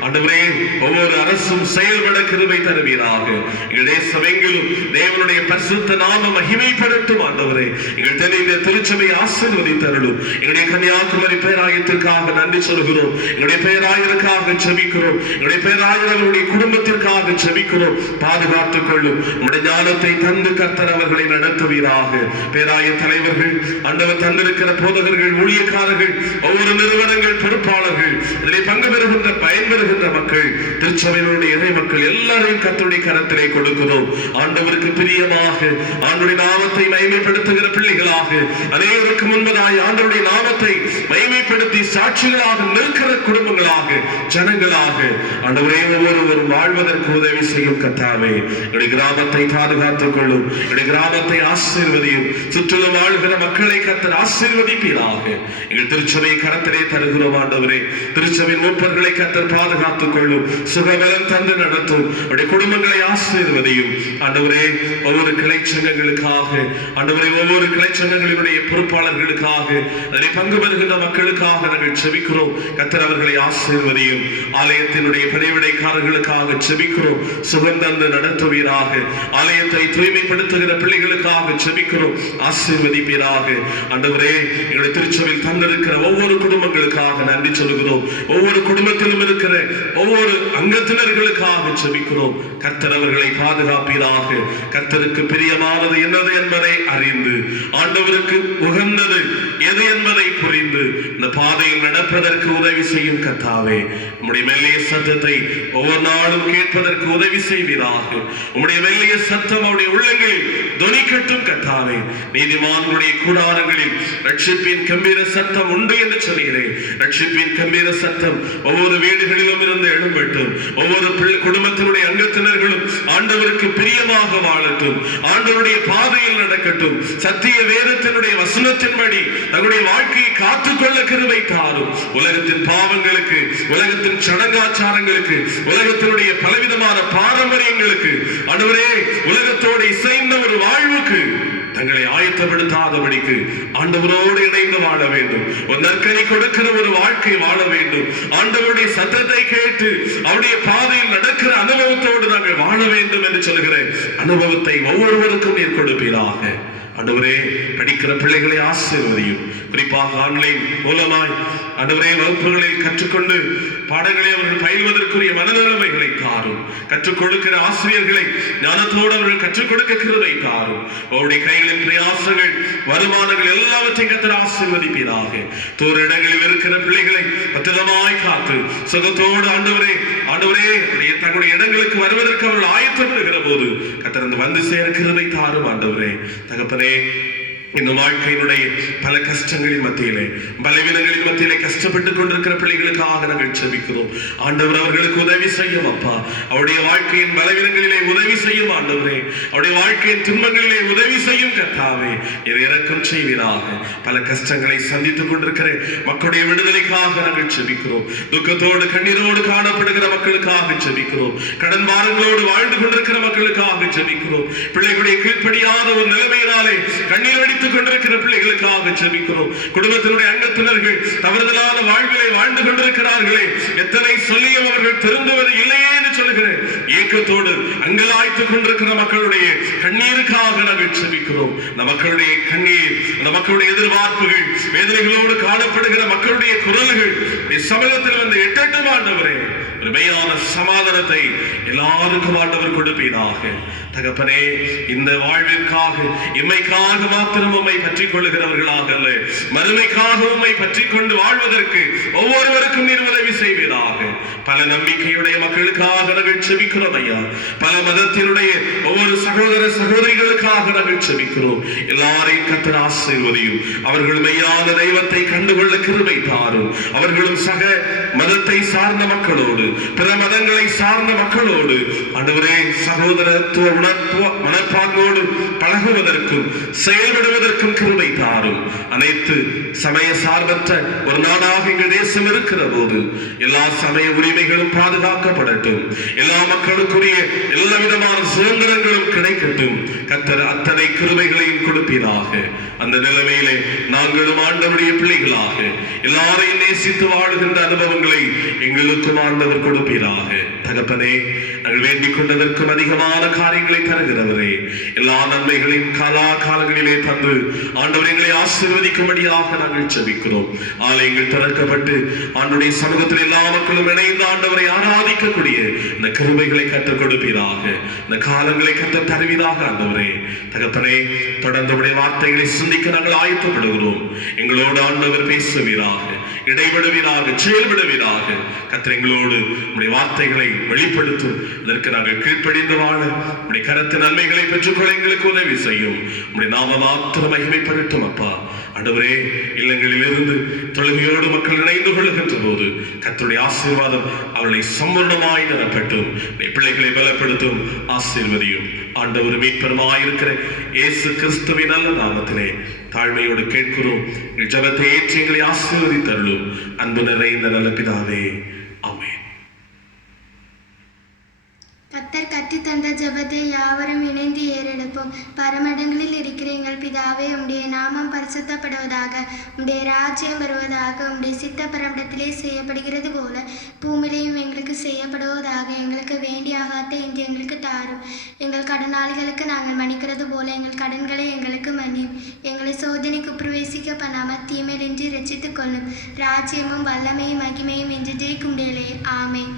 ஆண்டவரே ஒவ்வொரு அரசும் செயல்பட கிருபை தருவீராக. எங்கள் தேசமெங்கிலும் தேவனுடைய பரிசுத்த நாம மகிமைப்படுத்தும் ஆண்டவரே. எங்கள் தென்னிந்திய திருச்சபை ஆசீர்வதித்தருளும். எங்களுடைய கன்னியாகுமரி பேராயத்திற்காக நன்றி சொல்கிறோம். எங்களுடைய பேராயருக்காக ஜெபிக்கிறோம். எங்களுடைய பேராயர்களுடைய குடும்பத்திற்காக ஜெபிக்கிறோம். பாதுகாத்துக் கொள்ளும். உங்களுடைய ஞானத்தை தந்து கர்த்தர் அவர்களை நடத்துவீராக. பேராய தலைவர்கள், ஆண்டவர் தந்திருக்கிற போதகர்கள், ஊழியக்காரர்கள், ஒவ்வொரு நிறுவனங்கள், பொறுப்பாளர்கள், இதிலே பங்கு பெறுகின்ற பயன்பெறுகின்ற மக்கள், திருச்சபையினுடைய இறை மக்கள் எல்லாரையும் கர்த்தருடைய கரத்திலே கொடுக்கிறோம். ஆண்டவருக்கு பிரியமாக ஆண்டவருடைய நாமத்தை மகிமைப்படுத்துகிற பிள்ளைகளாக அனைவருக்கு முன்பதாய் ஆண்டவருடைய நாமத்தை மகிமைப்படுத்தி சாட்சிகளாக நிற்கிற குடும்பங்களாக, ஜனங்களாக ஆண்டவரே ஒவ்வொருவரும் வாழ்வதற்கு உதவி செய்யும் கர்த்தாவே. எங்களுடைய கிராமத்தை பாதுகாத்துக் கொள்ளும். எங்களுடைய கிராமத்தை ஆசீர்வதியும். சுற்றிலும் வாழ்கிற மக்களை கர்த்தர் ஆசீர்வதிப்பீராக. எங்கள் திருச்சபை கரத்திலே தருகிறோம் ஆண்டவரே. திருச்சபை மூப்பர்களை கர்த்தர் பாதுகாத்துக் கொள்ளும். சுகபலம் தந்து நடத்தும். அவருடைய குடும்பங்களை ஆசீர்வதியும் ஆண்டவரே. ஒவ்வொரு கிளை சங்கங்களுக்காக ஆண்டவரே, ஒவ்வொரு கிளை சங்கங்களினுடைய பொறுப்பாளர்களுக்காக, அதனை பங்கு பெறுகின்ற மக்களுக்காக நாங்கள் ஜெபிக்கிறோம். கர்த்தர் அவர்களை ஆசீர்வதியும். ஆலயத்தினுடைய பணிவிடைக்காரர்களுக்காக ஜெபிக்கிறோம். சுகம் தந்து நடத்துவீராக. ஆலயத்தை தூய்மைப்படுத்துகிற பிள்ளைகளுக்காக ஜெபிக்கிறோம். ஆசீர்வதிப்பீராக ஆண்டவரே. எங்களுடைய திருச்சபையில் தந்திருக்கிற ஒவ்வொரு குடும்பங்களுக்காக நன்றி சொல்கிறோம். ஒவ்வொரு குடும்பத்திலும் இருக்கிற ஒவ்வொரு அங்கத்தினர்களுக்காக ஜெபிக்கிறோம். கர்த்தர் அவர்களை பாதுகாப்பீராக. கர்த்தருக்கு பிரியமானது என்னது என்பதை அறிந்து, ஆண்டவருக்கு உகந்தது எது என்பதை புரிந்து இந்த பாதையில் நடப்பதற்கு உதவி செய்யும் கர்த்தாவே. உம்முடைய மெல்லிய சத்தத்தை ஒவ்வொரு நாளும் கேட்பதற்கு உதவி செய்வீராக. உம்முடைய மெல்லிய சத்தம் அவருடைய உள்ளங்களில் தொனிக்கட்டும் கர்த்தாவே. நீதிமான்களுடைய கூடாரங்களில் ரட்சிப்பின் கம்பீர சத்தம் உண்டு என்று சொல்கிறேன். ரட்சிப்பின் கம்பீர சத்தம் ஒவ்வொரு வீடுகளிலும் இருந்து எழும்பட்டும். ஒவ்வொரு குடும்பத்தினுடைய அங்கத்தினர்களும் ஆண்டவருக்கு பிரியமாக வாழட்டும். ஆண்டவருடைய பாதையில் நடக்கட்டும். சத்திய வேதத்தினுடைய வசனத்தின்படி தங்களுடைய வாழ்க்கையை காத்துக்கொள்ள கிருபை தாரும். உலகத்தின் பாவங்களுக்கு, உலகத்தின் சடங்காச்சாரங்களுக்கு, உலகத்தினுடைய பலவிதமான பாரம்பரியங்களுக்கு, ஆண்டவரே உலகத்தோடு இசைந்த ஒரு வாழ்வுக்கு தங்களை ஆயத்தப்படுத்தாதபடிக்கு ஆண்டவரோடு இணைந்து வாழ வேண்டும். ஒரு நற்கனி கொடுக்கிற ஒரு வாழ்க்கை வாழ வேண்டும். ஆண்டவருடைய சத்தத்தை கேட்டு அவருடைய பாதையில் நடக்கிற அனுபவத்தோடு நாங்கள் வாழ வேண்டும் என்று சொல்கிற அனுபவத்தை ஒவ்வொருவருக்கும் நீர் கொடுப்பீராக. ஆண்டவரே, படிக்கிற பிள்ளைகளை ஆசீர்வதியும். குறிப்பாக ஆன்லைன் மூலமாய் ஆண்டவரே வகுப்புகளில் கற்றுக்கொண்டு பாடங்களை அவர்கள் பயில்வதற்குரிய மனநிலைமைகளை தாரும். கற்றுக் கொடுக்கிற ஆசிரியர்களை ஞானத்தோடு அவர்கள் கற்றுக் கொடுக்க கிருபை தாரும். அவருடைய கைகளின் பிரயாசங்கள், வருமானங்கள் எல்லாவற்றையும் கர்த்தர் ஆசீர்வதிப்பீராக. தூர இடங்களில் இருக்கிற பிள்ளைகளை பத்திரமாய் காத்து சுகத்தோடு ஆண்டவரே தங்களுடைய இடங்களுக்கு வருவதற்கு அவர்கள் ஆயத்தப்படுகிற போது கர்த்தர் வந்து சேர கிருபை தாரும். ஆண்டவரே தகப்பனே, இந்த வாழ்க்கையினுடைய பல கஷ்டங்களின் மத்தியிலே, பலவீனங்களின் மத்தியிலே கஷ்டப்பட்டுக் கொண்டிருக்கிற பிள்ளைகளுக்காக நாங்கள் ஜெபிக்கிறோம். ஆண்டவர் அவர்களுக்கு உதவி செய்யும் அப்பா. அவருடைய வாழ்க்கையின் பலவீனங்களிலே உதவி செய்யும் ஆண்டவரே. அவருடைய வாழ்க்கையின் துன்பங்களிலே உதவி செய்யும் கர்த்தாவே. இரக்கம் செய்வீராக. பல கஷ்டங்களை சந்தித்துக் கொண்டிருக்கிற மக்களுடைய விடுதலைக்காக நாங்கள் ஜெபிக்கிறோம். துக்கத்தோடு கண்ணீரோடு காணப்படுகிற மக்களுக்காக ஜெபிக்கிறோம். கடன் பாரங்களோடு வாழ்ந்து கொண்டிருக்கிற மக்களுக்காக ஜெபிக்கிறோம். பிள்ளைகளுடைய கீழ்ப்படியாத ஒரு நிலைமையினாலே கண்ணீர் வடித்துக் கொண்டிருக்கிற பிள்ளைகளுக்காக ஜெபிக்கிறோம். குடும்பத்தினுடைய அங்கத்தினர்கள் தவறுதலான வாழ்விலை வாழ்ந்து கொண்டிருக்கிறார்களே, எத்தனை சொல்லியும் அவர்கள் திருந்துவது இல்லையே என்று சொல்லுகிறேன் ஏக்கத்தோடு அங்கலாய்த்துக் கொண்டிருக்கிற மக்களுடைய கண்ணீருக்காக நாங்கள் ஜெபிக்கிறோம். அந்த மக்களுடைய கண்ணீர், அந்த மக்களுடைய எதிர்பார்ப்புகள், வேதனைகளோடு காணப்படுகிற மக்களுடைய குரல்கள் சமூகத்தில் வந்து எட்டட்டும் ஆண்டவரே. ஒரு மெய்யான சமாதானத்தை எல்லாருக்கும் ஆண்டவர் கொடுப்பீராக. தகப்பனே, இந்த வாழ்விற்காக இம்மைக்காக மாத்திரம் உம்மை பற்றிக் கொள்ளுகிறவர்களாக அல்ல, மறுமைக்காக உம்மை பற்றிக் கொண்டு வாழ்வதற்கு ஒவ்வொருவருக்கும் நீர் உதவி செய்வீராக. பல நம்பிக்கையுடைய மக்களுக்காக நாங்கள் ஜெபிக்கிறோம் ஐயா. பல மதத்தினுடைய ஒவ்வொரு சகோதர சகோதரிகளுக்காக நாங்கள் ஜெபிக்கிறோம். எல்லாரையும் கர்த்தர் ஆசீர்வதியும். அவர்கள் மெய்யான தெய்வத்தை கண்டுகொள்ள கிருபை தாரும். அவர்களும் சக மதத்தை சார்ந்த மக்களோடு, பிற மதங்களை சார்ந்த மக்களோடு ஆண்டவரே சகோதரத்துவ மனப்பாங்கோடு பழகுவதற்கும் செயல்படுவதற்கும் கிருபை தாரும். அனைத்து சமய சார்பற்ற ஒரு நாடாக எங்கள் தேசம் இருக்கிற போது எல்லா சமய உரிமைகளும் பாதுகாக்கப்படட்டும். எல்லா மக்களுக்குரிய எல்லா விதமான சுதந்திரங்களும் கிடைக்கட்டும். கர்த்தர் அத்தனை கிருபைகளையும் கொடுப்பீராக. அந்த நிலைமையிலே நாங்களும் ஆண்டவருடைய பிள்ளைகளாக எல்லாரையும் நேசித்து வாழுகின்ற அனுபவங்களை எங்களுக்கும் ஆண்டவர் கொடுப்பீராக. தகப்பனே, நாங்கள் வேண்டிக் கொண்டதற்கும் அதிகமான காரியங்களை தருகிறவரே, எல்லா நன்மைகளையும் காலங்களிலே தந்து ஆண்டவர் எங்களை ஆசீர்வதிக்கும்படியாக நாங்கள் ஜெபிக்கிறோம். ஆலயங்கள் திறக்கப்பட்டு ஆண்டவருடைய சமூகத்தில் எல்லா மக்களும் இணைந்து ஆண்டவரை ஆராதிக்கக்கூடிய இந்த கிருபைகளை கற்றுக் கொடுப்பீராக. இந்த காலங்களை கற்றுத் தருவீராக. ஆண்டவரே தகப்பனே, தொடர்ந்து உடைய வார்த்தைகளை சிந்திக்க நாங்கள் ஆயத்தப்படுகிறோம். எங்களோடு ஆண்டவர் பேசுவீராக, இடைபடுவீராக, செயல்படுவீராக. கர்த்தர் எங்களோடு உடைய வார்த்தைகளை வெளிப்படுத்தும். இதற்கு நாங்கள் கீழ்ப்படிந்து வாழ உடைய கரத்தின் நன்மைகளை பெற்றுக்கொள்ள எங்களுக்கு உதவி செய்யும். உடைய நாம மாத்திரம் மகிமைப்படட்டும் அப்பா. ஆண்டவரே, இல்லங்களில் இருந்து தொழுகையோடு மக்கள் இணைந்து கொள்ளுகின்ற போது கர்த்தருடைய ஆசீர்வாதம் அவர்களை சம்பூர்ணமாய் நிரப்பட்டும். பிள்ளைகளை பலப்படுத்தும், ஆசீர்வதியும். ஆண்டவர் மீட்பருமாயிருக்கிற இயேசு கிறிஸ்துவின் நல்ல நாமத்திலே தாழ்மையோடு கேட்கிறோம். ஜெபத்தை ஏற்றி எங்களை ஆசீர்வதித்தருளும். அன்பு நிறைந்த நல்ல பிதாவே, ஆமென். கர்த்தர் கற்றுத் தந்த ஜெபத்தை யாவரும் இணைந்து ஏறெடுப்போம். பரமடங்களில் இருக்கிற எங்கள் பிதாவே, உம்முடைய நாமம் பரிசுத்தப்படுவதாக, உம்முடைய ராஜ்யம் வருவதாக, உம்முடைய சித்த பரமடத்திலே செய்யப்படுகிறது போல பூமியிலையும் எங்களுக்கு செய்யப்படுவதாக. எங்களுக்கு வேண்டிய ஆகாரத்தை இன்று எங்களுக்கு தாரும். எங்கள் கடனாளிகளுக்கு நாங்கள் மன்னிக்கிறது போல எங்கள் கடன்களை எங்களுக்கு மன்னியும். எங்களை சோதனைக்கு பிரவேசிக்க பண்ணாமல் தீமையின்றி ரட்சித்துக் கொள்ளும். ராஜ்யமும் வல்லமையும் மகிமையும் என்று ஜெயிக்கும் டேலே. ஆமென்.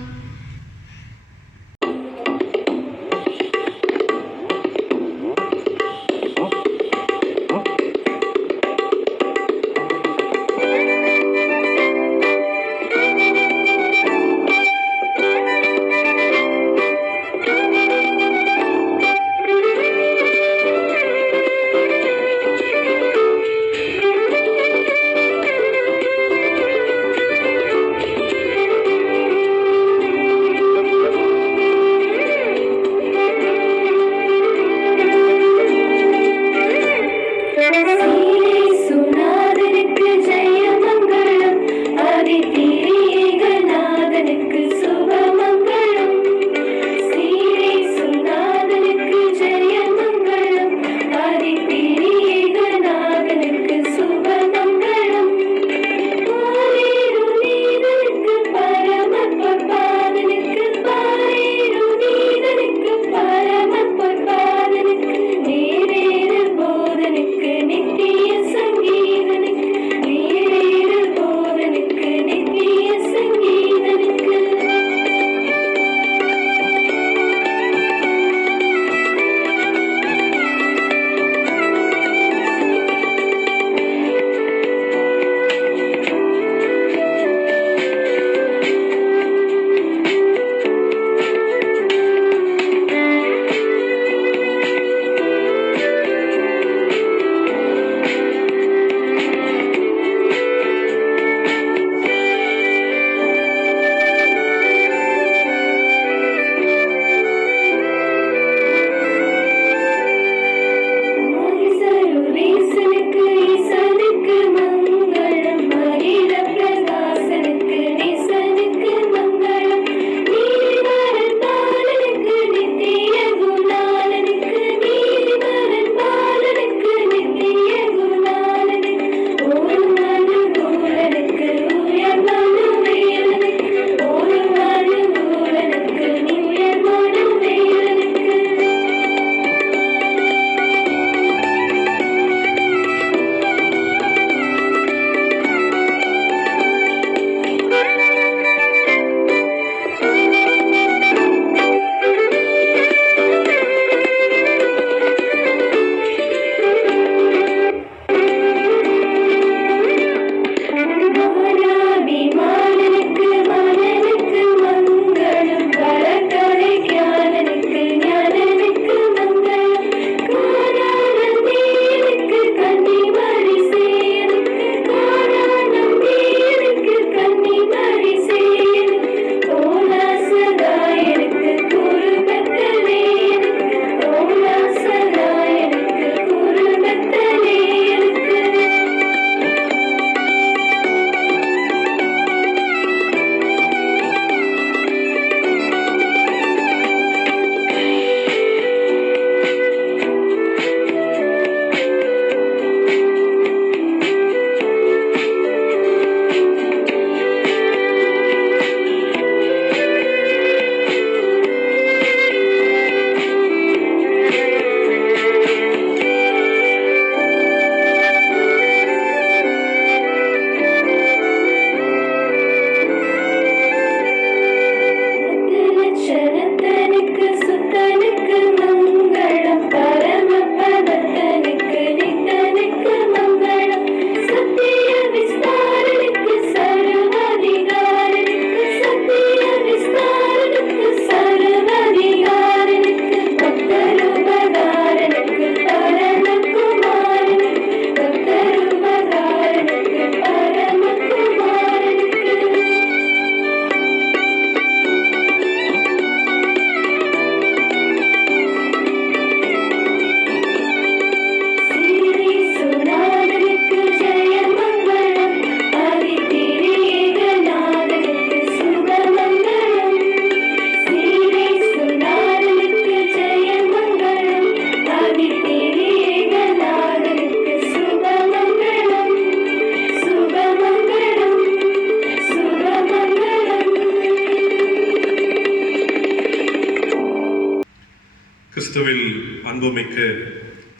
அன்புமிக்க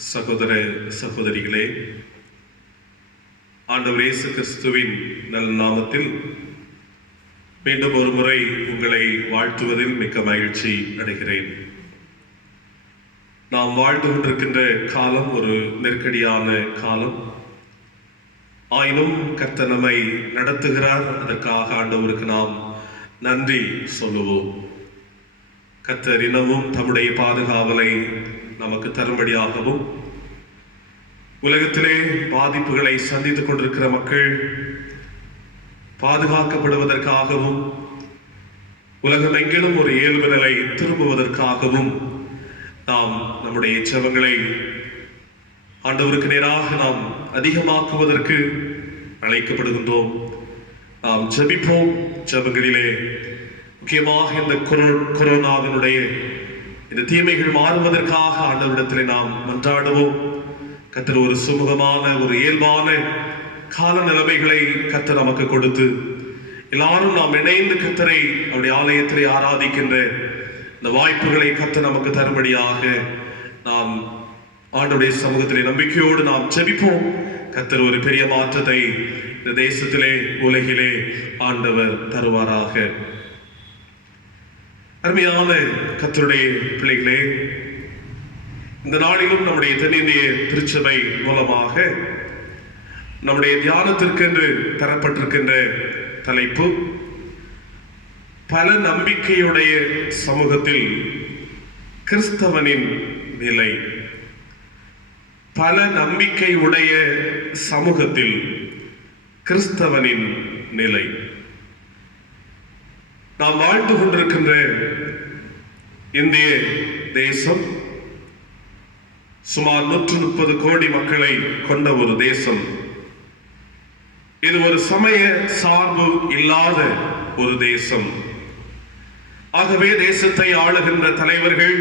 சகோதர சகோதரிகளே, ஆண்டவர் இயேசு கிறிஸ்துவின் நல் நாமத்தில் மீண்டும் ஒரு முறை உங்களை வாழ்த்துவதில் மிக்க மகிழ்ச்சி அடைகிறேன். நாம் வாழ்ந்து கொண்டிருக்கின்ற காலம் ஒரு நெருக்கடியான காலம். ஆயினும் கர்த்தர் நம்மை நடத்துகிறார். அதற்காக ஆண்டவருக்கு நாம் நன்றி சொல்லுவோம். கர்த்தர் இன்னமும் தம்முடைய பாதுகாவலை நமக்கு தரும்படியாகவும், உலகத்திலே பாதிப்புகளை சந்தித்துக் கொண்டிருக்கிற மக்கள் பாதுகாக்கப்படுவதற்காகவும், உலகம் எங்கிலும் ஒரு இயல்பு நிலை திரும்புவதற்காகவும் நாம் நம்முடைய ஜெபங்களை ஆண்டவருக்கு நேராக நாம் அதிகமாக்குவதற்கு அழைக்கப்படுகின்றோம். நாம் ஜெபிப்போம். ஜெபங்களிலே முக்கியமாக இந்த கொரோனாவினுடைய இந்த தீமைகள் மாறுவதற்காக ஆண்டவரிடத்திலே நாம் மன்றாடுவோம். கர்த்தர் ஒரு சுமூகமான ஒரு இயல்பான கால நிலைமைகளை கர்த்தர் நமக்கு கொடுத்து எல்லாரும் நாம் இணைந்து கர்த்தரை அவருடைய ஆலயத்திலே ஆராதிக்கின்ற இந்த வாய்ப்புகளை கர்த்தர் நமக்கு தரும்படியாக நாம் ஆண்டவருடைய சமூகத்திலே நம்பிக்கையோடு நாம் ஜெபிப்போம். கர்த்தர் ஒரு பெரிய மாற்றத்தை இந்த தேசத்திலே உலகிலே ஆண்டவர் தருவாராக. அருமையான கர்த்தருடைய பிள்ளைகளே, இந்த நாளிலும் நம்முடைய தென்னிந்திய திருச்சபை மூலமாக நம்முடைய தியானத்திற்கென்று தரப்பட்டிருக்கின்ற தலைப்பு பல நம்பிக்கையுடைய சமூகத்தில் கிறிஸ்தவனின் நிலை. பல நம்பிக்கையுடைய சமூகத்தில் கிறிஸ்தவனின் நிலை. நாம் வாழ்ந்து கொண்டிருக்கின்ற இந்திய தேசம் சுமார் 130 கோடி மக்களை கொண்ட ஒரு தேசம். இது ஒரு சமய சார்பு இல்லாத ஒரு தேசம். ஆகவே தேசத்தை ஆளுகின்ற தலைவர்கள்,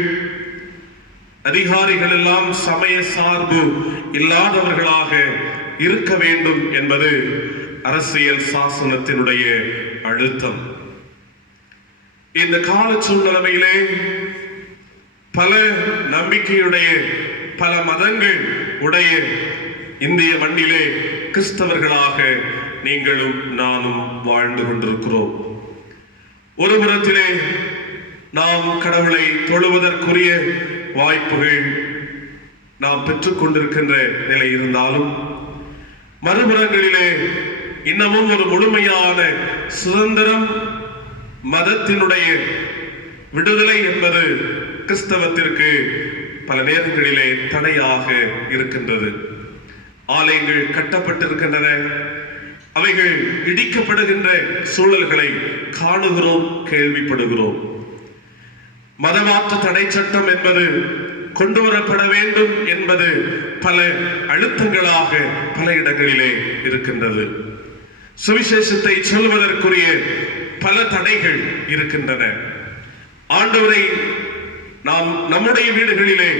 அதிகாரிகள் எல்லாம் சமய சார்பு இல்லாதவர்களாக இருக்க வேண்டும் என்பது அரசியல் சாசனத்தினுடைய அழுத்தம். இந்த கால சூழ்நிலையிலே பல நம்பிக்கையுடைய பல மதங்கள் உடைய இந்திய மண்ணிலே கிறிஸ்தவர்களாக நீங்களும் நானும் வாழ்ந்து கொண்டிருக்கிறோம். ஒரு புறத்திலே நாம் கடவுளை தொழுவதற்குரிய வாய்ப்புகள் நாம் பெற்றுக் கொண்டிருக்கின்ற நிலை இருந்தாலும், மறுபுறங்களிலே இன்னமும் ஒரு முழுமையான சுதந்திரம், மதத்தினுடைய விடுதலை என்பது கிறிஸ்தவத்திற்கு பல நேரங்களிலே தடையாக இருக்கின்றது. ஆலயங்கள் கட்டப்பட்டிருக்கின்றன, அவைகள் இடிக்கப்படுகின்ற சூழல்களை காணுகிறோம், கேள்விப்படுகிறோம். மதமாற்ற தடை சட்டம் என்பது கொண்டு வரப்பட வேண்டும் என்பது பல அழுத்தங்களாக பல இடங்களிலே இருக்கின்றது. சுவிசேஷத்தை சொல்வதற்குரிய பல தடைகள் இருக்கின்றன. ஆண்டவரை நாம் நம்முடைய வீடுகளிலே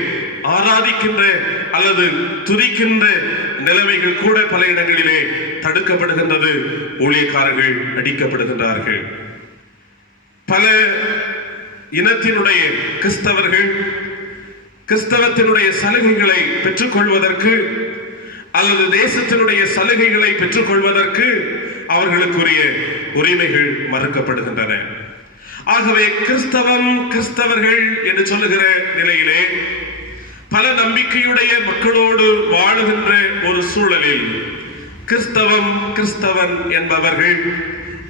ஆராதிக்கின்ற அல்லது துதிக்கின்ற நிலைமைகள் கூட பல இடங்களிலே தடுக்கப்படுகின்றது. ஊழியக்காரர்கள் அடிக்கப்படுகின்றார்கள். பல இனத்தினுடைய கிறிஸ்தவர்கள் கிறிஸ்தவத்தினுடைய சலுகைகளை பெற்றுக்கொள்வதற்கு அல்லது தேசத்தினுடைய சலுகைகளை பெற்றுக்கொள்வதற்கு அவர்களுக்குரிய உரிமைகள் மறுக்கப்படுகின்றன. ஆகவே கிறிஸ்தவர்கள் என்று சொல்லுகிற நிலையிலே பல நம்பிக்கையுடைய மக்களோடு வாழுகின்ற ஒரு சூழலில் கிறிஸ்தவன் என்பவர்கள்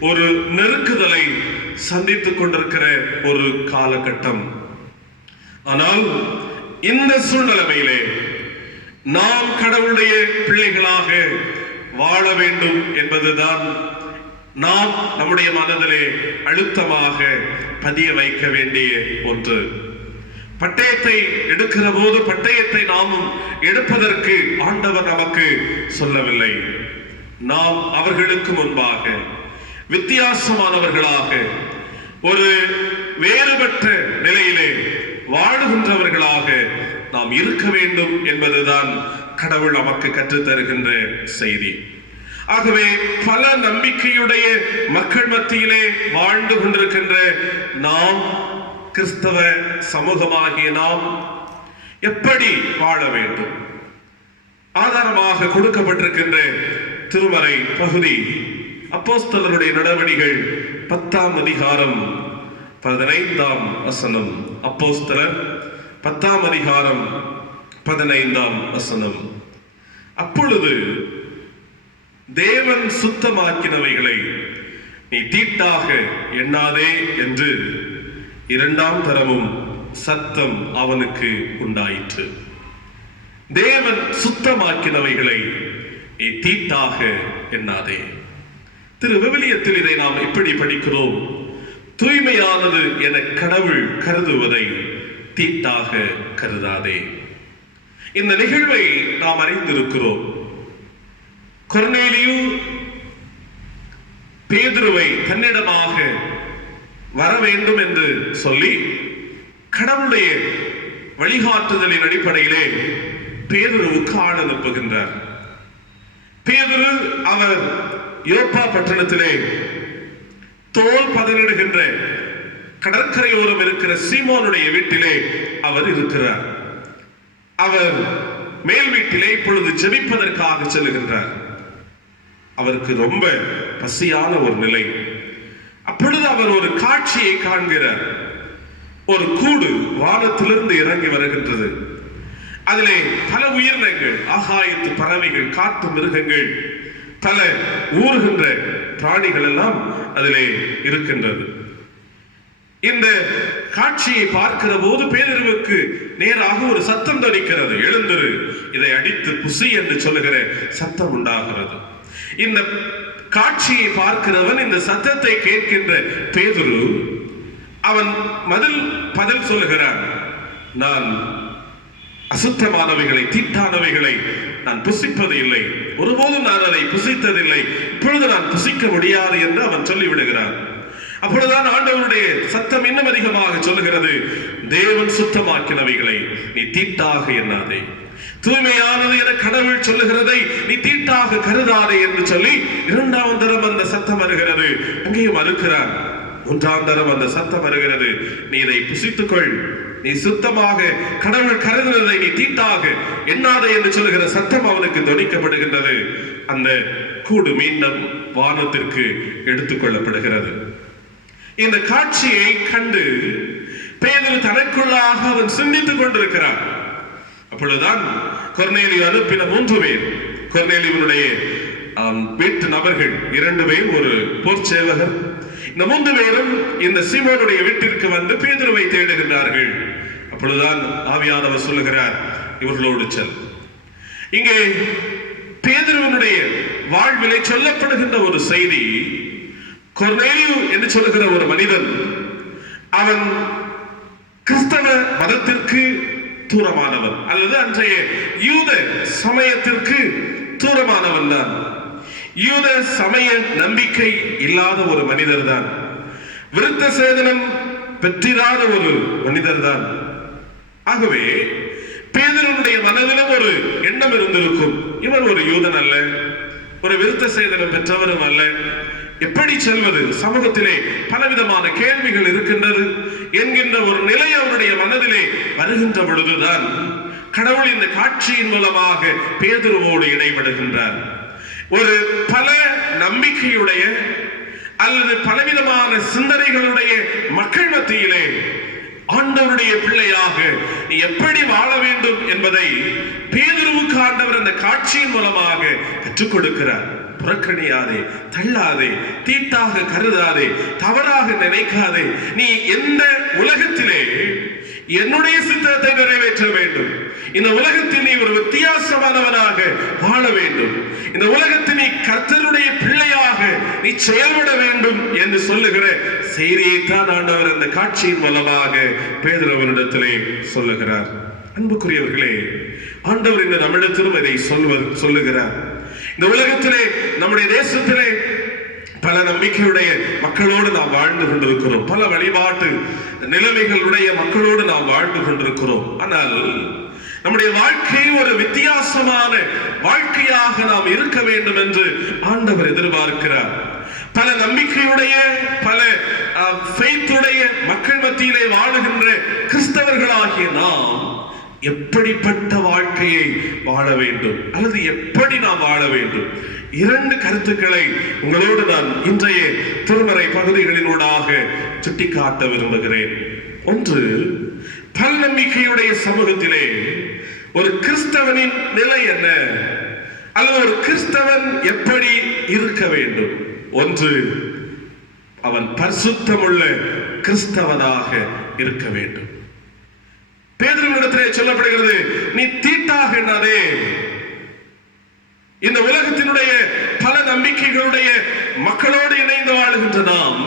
ஒரு நெருக்குதலை சந்தித்துக் கொண்டிருக்கிற ஒரு காலகட்டம். ஆனால் இந்த சூழ்நிலையிலே நாம் கடவுளுடைய பிள்ளைகளாக வாழ வேண்டும் என்பதுதான் நாம் நம்முடைய மனதிலே அழுத்தமாக பதிய வைக்க வேண்டிய ஒன்று. பட்டயத்தை எடுக்கிற போது பட்டயத்தை நாமும் எடுப்பதற்கு ஆண்டவர் நமக்கு சொல்லவில்லை. நாம் அவர்களுக்கு முன்பாக வித்தியாசமானவர்களாக ஒரு வேறுபட்ட நிலையிலே வாழுகின்றவர்களாக நாம் இருக்க வேண்டும் என்பதுதான் கடவுள் நமக்கு கற்றுத்தருகின்ற செய்தி. ஆகவே பல நம்பிக்கையுடைய மக்கள் மத்தியிலே வாழ்ந்து கொண்டிருக்கின்ற நாம், கிறிஸ்தவ சமூகமாகிய நாம், எப்படி வாழ வேண்டும்? ஆதாரமாக கொடுக்கப்பட்டிருக்கின்ற திருமறை பகுதி அப்போஸ்தலருடைய நடவடிக்கைகள் 10ஆம் அதிகாரம் 15ஆம் வசனம். அப்போஸ்தலர் 10ஆம் அதிகாரம் 15ஆம் வசனம். அப்பொழுது தேவன் சுத்தமாக்கினவைகளை நீ தீட்டாக எண்ணாதே என்று 2ஆம் தரமும் சத்தம் அவனுக்கு உண்டாயிற்று. தேவன் சுத்தமாக்கினவைகளை நீ தீட்டாக எண்ணாதே. திரு விவிலியத்தில் இதை நாம் எப்படி படிக்கிறோம்? தூய்மையானது என கடவுள் கருதுவதை தீட்டாக கருதாதே. இந்த நிகழ்வை நாம் அறிந்திருக்கிறோம். கொர்நேலியு பேதுருவை தன்னிடமாக வர வேண்டும் என்று சொல்லி கடவுளுடைய வழிகாட்டுதலின் அடிப்படையிலே பேதுருவுக்கு ஆள் அனுப்புகின்றார். பேதுரு அவர் யோப்பா பட்டணத்திலே தோல் பதனிடுகின்ற கடற்கரையோரம் இருக்கிற சீமோனுடைய வீட்டிலே அவர் இருக்கிறார். அவர் மேல் வீட்டிலே இப்பொழுது ஜெபிப்பதற்காக செல்லுகின்றார். அவருக்கு ரொம்ப பசியான ஒரு நிலை. அப்பொழுது அவர் ஒரு காட்சியை காண்கிறார். ஒரு கூடு வானத்திலிருந்து இறங்கி வருகின்றது. அதிலே பல உயிரினங்கள், ஆகாயத்து பறவைகள், காட்டு மிருகங்கள், பல ஊறுகின்ற பிராணிகள் எல்லாம் அதிலே இருக்கின்றது. இந்த காட்சியை பார்க்கிற போது பேதுருவுக்கு நேராக ஒரு சத்தம் தொனிக்கிறது. எழுந்திரு, இதை அடித்து புசி என்று சொல்லுகிற சத்தம் உண்டாகிறது. இந்த காட்சியை பார்க்கிறவன் இந்த சத்தத்தை கேட்கின்ற பேதுரு அவன் பதில் சொல்லுகிறான். நான் அசுத்தமானவைகளை, தீட்டானவைகளை நான் புசிப்பது இல்லை, ஒருபோதும் நான் அதை புசித்ததில்லை, இப்பொழுது நான் புசிக்க முடியாது என்று அவன் சொல்லிவிடுகிறான். அப்பொழுதுதான் ஆண்டவருடைய சத்தம் இன்னும் அதிகமாக சொல்லுகிறது, தேவன் சுத்தமாக்கினவைகளை நீ தீட்டாக எண்ணாதே. தூய்மையானது என கடவுள் சொல்லுகிறதை நீ தீட்டாக கருதாதே என்று சொல்லி 2ஆம் தரம் அந்த சத்தம் வருகிறது. அங்கேயும் மறுக்கிறான். 3ஆம் தரம் அந்த சத்தம் வருகிறது, நீ இதை புசித்துக்கொள், நீ சுத்தமாக கடவுள் கருதுவதை நீ தீட்டாக எண்ணாதே என்று சொல்லுகிற சத்தம் அவனுக்கு தொனிக்கப்படுகின்றது. அந்த கூடு மீண்டும் வானத்திற்கு எடுத்துக்கொள்ளப்படுகிறது. இந்த காட்சியை கண்டு பேதுரு தனக்குள்ளாக அவன் சிந்தித்துக் கொண்டிருக்கிறான். அப்பொழுதுதான் கொர்நேலியு அனுப்பின 3 பேர், கொர்நேலியுடைய வீட்டு நபர்கள் 2 பேர், ஒரு போர்ச்சேவகர், இந்த 3 பேரும் இந்த சீமோனுடைய வீட்டிற்கு வந்து பேதுருவை தேடுகின்றார்கள். அப்பொழுதுதான் ஆவியானவர் சொல்லுகிறார், இவர்களோடு செல். இங்கே பேதுருவனுடைய வாழ்விலை சொல்லப்படுகின்ற ஒரு செய்தி, கொர்நேலியு என்று சொல்லுகிற ஒரு மனிதன், அவன் கிறிஸ்தவ மதத்திற்கு தூரமானவன், அல்லது அன்றைய யூத சமயத்திற்கு தூரமானவன் தான். யூத சமய நம்பிக்கை இல்லாத ஒரு மனிதர் தான். விருத்த சேதனம் பெற்றிராத ஒரு மனிதர் தான். ஆகவே பேதுருவுடைய மனதிலும் ஒரு எண்ணம் இருந்திருக்கும், இவர் ஒரு யூதன் அல்ல, ஒரு விருத்த சேதனம் பெற்றவரும் அல்ல, எப்படி செல்வது, சமூகத்திலே பலவிதமான கேள்விகள் இருக்கின்றது என்கின்ற ஒரு நிலை அவருடைய மனதிலே வருகின்ற பொழுதுதான் கடவுள் இந்த காட்சியின் மூலமாக பேதுருவோடு இடைபடுகின்றார். ஒரு பல நம்பிக்கையுடைய அல்லது பலவிதமான சிந்தனைகளுடைய மக்கள் மத்தியிலே ஆண்டவருடைய பிள்ளையாக நீ எப்படி வாழ வேண்டும் என்பதை பேதுருவுக்கு ஆண்டவர் அந்த காட்சியின் மூலமாக கற்றுக் கொடுக்கிறார். புறக்கணியாதே, தள்ளாதே, தீட்டாக கருதாதே, தவறாக நினைக்காதே. நீ எந்த உலகத்திலே என்னுடைய சித்தத்தை நிறைவேற்ற வேண்டும், இந்த உலகத்தில் நீ ஒரு வித்தியாசமானவனாக வாழ வேண்டும், இந்த உலகத்தில் நீ கர்த்தருடைய பிள்ளையாக நீ செயல்பட வேண்டும் என்று சொல்லுகிற செய்தியைத்தான் ஆண்டவர் அந்த காட்சியின் மூலமாக பேதுருவினிடத்திலே சொல்லுகிறார். அன்புக்குரியவர்களே, ஆண்டவர் இந்த நம்மிடத்திலும் இதை சொல்லுகிறார். இந்த உலகத்திலே, நம்முடைய தேசத்திலே பல நம்பிக்கையுடைய மக்களோடு நாம் வாழ்ந்து கொண்டிருக்கிறோம், பல வழிபாட்டு நிலைமைகளுடைய மக்களோடு நாம் வாழ்ந்து கொண்டிருக்கிறோம். ஆனால் நம்முடைய வாழ்க்கை ஒரு வித்தியாசமான வாழ்க்கையாக நாம் இருக்க வேண்டும் என்று ஆண்டவர் எதிர்பார்க்கிறார். பல நம்பிக்கையுடைய, பல ஃபெய்த்துடைய மக்கள் மத்தியிலே வாழுகின்ற கிறிஸ்தவர்களாகிய நாம் எப்படிப்பட்ட வாழ்க்கையை வாழ வேண்டும் அல்லது எப்படி நாம் வாழ வேண்டும்? 2 கருத்துக்களை உங்களோடு நான் இன்றைய திருமறை பகுதிகளினூடாக சுட்டிக்காட்ட விரும்புகிறேன். ஒன்று, பல்நம்பிக்கையுடைய சமூகத்திலே ஒரு கிறிஸ்தவனின் நிலை என்ன அல்லது ஒரு கிறிஸ்தவன் எப்படி இருக்க வேண்டும்? ஒன்று, அவன் பரிசுத்தமுள்ள கிறிஸ்தவனாக இருக்க வேண்டும். பேதுருவினிடத்திலே சொல்லப்படுகிறது, நீ தீட்டாக எண்ணாதே. இந்த உலகத்தினுடைய பல நம்பிக்கைகளுடைய மக்களோடு இணைந்து வாழுகின்ற நாம்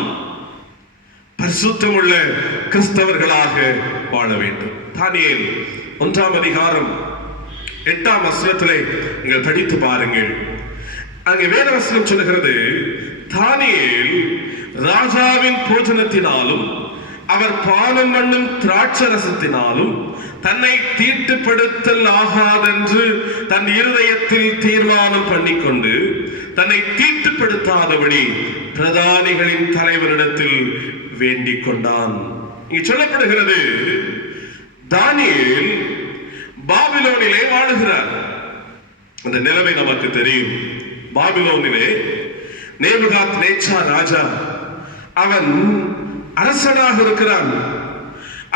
பரிசுத்தமுள்ள கிறிஸ்தவர்களாக வாழ வேண்டும். தானியேல் 1ஆம் அதிகாரம் 8ஆம் வசனத்திலே நீங்கள் படித்து பாருங்கள். அங்கே வேத வசனம் சொல்லுகிறது, தானியேல் ராஜாவின் போஜனத்தினாலும் அவர் பானம் பண்ணும் திராட்சரசத்தினாலும் தன்னை தீட்டுப்படுத்தல் ஆகாதென்று தன் இருதயத்தில் தீர்மானம் பண்ணிக்கொண்டு தன்னை தீட்டுப்படுத்தாதபடி பிரதானிகளின் தலைவரிடத்தில் வேண்டிக் கொண்டான். இங்கு சொல்லப்படுகிறது, தானியேல் பாபிலோனிலே வாழுகிறார். அந்த நிலைமை நமக்கு தெரியும். பாபிலோனிலே நேபுகாத்நேச்சார் ராஜா அவன் அரசனாக இருக்கிறான்.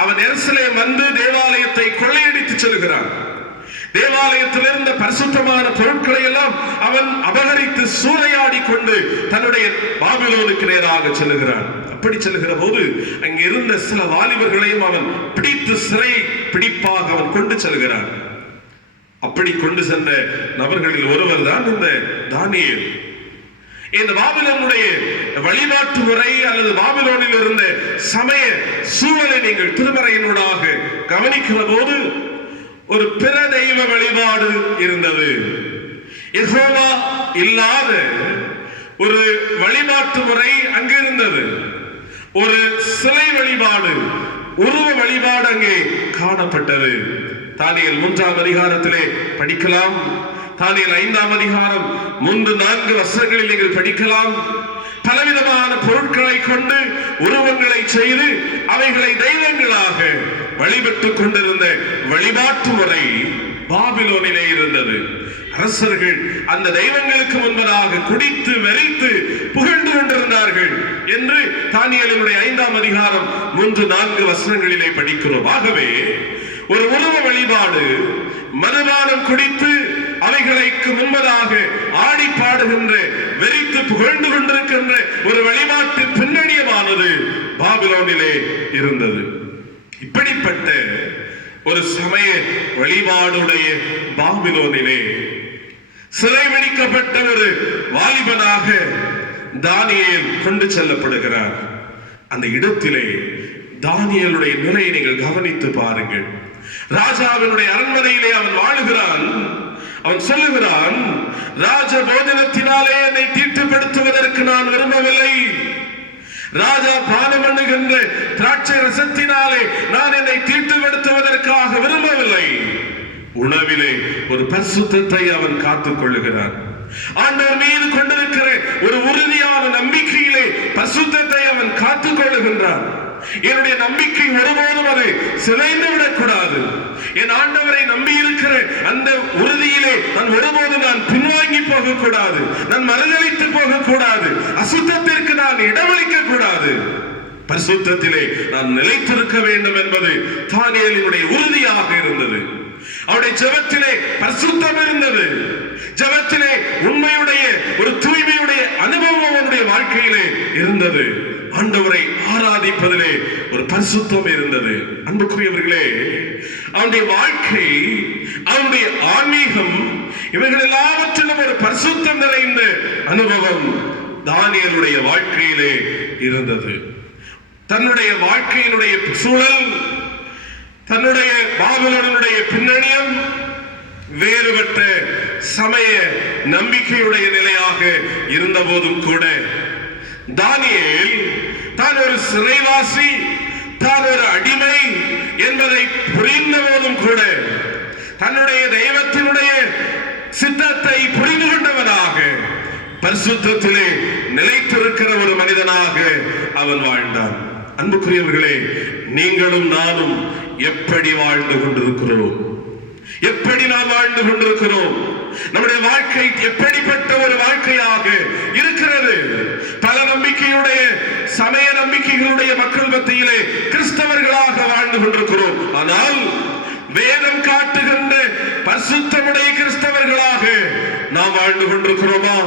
அவன் எருசலேம் வந்து தேவாலயத்தை கொள்ளையடித்து செல்கிறான். தேவாலயத்தில் இருந்த பரிசுத்தமான பொருட்களை எல்லாம் அவன் அபகரித்து சூறையாடி கொண்டு தன்னுடைய பாபிலோனுக்கு நேராக செல்லுகிறான். அப்படி செல்லுகிற போது அங்கே இருந்த சில வாலிபர்களையும் அவன் பிடித்து சிறை பிடிப்பாக அவன் கொண்டு செல்கிறான். அப்படி கொண்டு சென்ற நபர்களில் ஒருவர் தான் இந்த தானியேல். இந்த பாபிலோனுடைய வழிபாட்டு முறை அல்லது பாபிலோனில் இருந்த சமய சூழலை நீங்கள் திருமறையினூடாக கவனிக்கிற போது ஒரு பிற தெய்வ வழிபாடு இருந்தது. யெகோவா இல்லாத ஒரு வழிபாட்டு முறை அங்கு இருந்தது. ஒரு சிலை வழிபாடு, உருவ வழிபாடு அங்கே காணப்பட்டது. தானியேல் 3ஆம் அதிகாரத்திலே படிக்கலாம். தானியேல் 5ஆம் அதிகாரம் 3-4 வசனங்களில் நீங்கள் படிக்கலாம். பலவிதமான பொருட்களை கொண்டு உருவங்களை செய்து அவைகளை தெய்வங்களாக வழிபட்டுக் கொண்டிருந்த வழிபாட்டு முறை பாபிலோனிலே இருந்தது. அரசர்கள் அந்த தெய்வங்களுக்கு முன்பதாக குடித்து வெறித்து புகழ்ந்து கொண்டிருந்தார்கள் என்று தானியேலுடைய 5ஆம் அதிகாரம் 3-4 வசனங்களிலே படிக்கிறோம். ஆகவே ஒரு உருவ வழிபாடு, மதுபானம் குடித்து அவைகளுக்கு முன்பதாக ஆடி பாடுகின்ற, வெறித்து புகழ்ந்து கொண்டிருக்கின்ற ஒரு வழிபாட்டு பின்னணியமானது பாபிலோனிலே இருந்தது. இப்படிப்பட்ட ஒரு சமய வழிபாடுடைய பாபிலோனிலே சிறைபிடிக்கப்பட்ட ஒரு வாலிபனாக தானியேல் கொண்டு செல்லப்படுகிறார். அந்த இடத்திலே தானியேலுடைய நிலையை நீங்கள் கவனித்து பாருங்கள். ராஜாவினுடைய அரண்மனையிலே அவன் வாழுகிறான். அவன் சொல்லுகிறான், ராஜ போஜனத்தினாலே என்னை தீட்டுப்படுத்துவதற்கு நான் விரும்பவில்லை. ராஜா பானம் பண்ணுகின்ற திராட்சை ரசத்தினாலே நான் என்னை தீட்டுப்படுத்துவதற்காக விரும்பவில்லை. உணவிலே ஒரு பரிசுத்தத்தை அவன் காத்துக் கொள்ளுகிறான். ஆண்டவர் மீது கொண்டிருக்கிற ஒரு உறுதியான நம்பிக்கையிலே பரிசுத்தத்தை அவன் காத்துக் கொள்ளுகின்றான். என்னுடைய நம்பிக்கை ஒருபோதும் அது சிதைந்து விடக்கூடாது. என் ஆண்டவரை நம்பி இருக்கிற அந்த உறுதியிலே நான் ஒருபோதும் நான் பின்வாங்கி போகக்கூடாது. நான் மறுதலித்து போகக்கூடாது. அசுத்தத்திற்கு நான் இடமளிக்க கூடாது. பரிசுத்தத்திலே நான் நிலைத்திருக்க வேண்டும் என்பது தானியேலினுடைய உறுதியாக இருந்தது. அவருடைய ஜெபத்திலே பரிசுத்தம் இருந்தது. ஜெபத்திலே உண்மையுடைய ஒரு தூய்மையுடைய அனுபவம் அவனுடைய வாழ்க்கையிலே இருந்தது. ஆண்டவரை ஆராதிப்பதிலே ஒரு பரிசுத்தம் இருந்தது. அன்புக்குரியவர்களே, அவனுடைய வாழ்க்கை, அவனுடைய ஆன்மீகம், இவைகள் எல்லாவற்றிலும் ஒரு பரிசுத்தம் நிறைந்த அனுபவம் தானியேலுடைய வாழ்க்கையிலே இருந்தது. தன்னுடைய வாழ்க்கையினுடைய சூழல், தன்னுடைய பாபிலோனுடைய பின்னணியம் வேறுபட்ட சமய நம்பிக்கையுடைய நிலையாக இருந்த போதும் கூட தானியேல் தான் ஒரு சிறைவாசி, தான் ஒரு அடிமை என்பதை புரிந்த போதும் கூட தன்னுடைய தெய்வத்தினுடைய சித்தத்தை புரிந்து கொண்டவனாக பரிசுத்தத்திலே நிலைத்திருக்கிற ஒரு மனிதனாக அவன் வாழ்ந்தான். அன்புக்குரியவர்களே, நீங்களும் நானும் எப்படி வாழ்ந்து கொண்டிருக்கிறோம்? எப்படி நாம் வாழ்ந்து கொண்டிருக்கிறோம்? நம்முடைய வாழ்க்கை எப்படிப்பட்ட ஒரு வாழ்க்கையாக இருக்கிறது? பல நம்பிக்கையுடைய சமய நம்பிக்கைகளுடைய மக்கள் மத்தியிலே கிறிஸ்தவர்களாக வாழ்ந்து கொண்டிருக்கிறோம். ஆனால் வேதம் காட்டுகின்ற பரிசுத்தமுடைய கிறிஸ்தவர்களாக நாம் வாழ்ந்து கொண்டிருக்கிறோமா?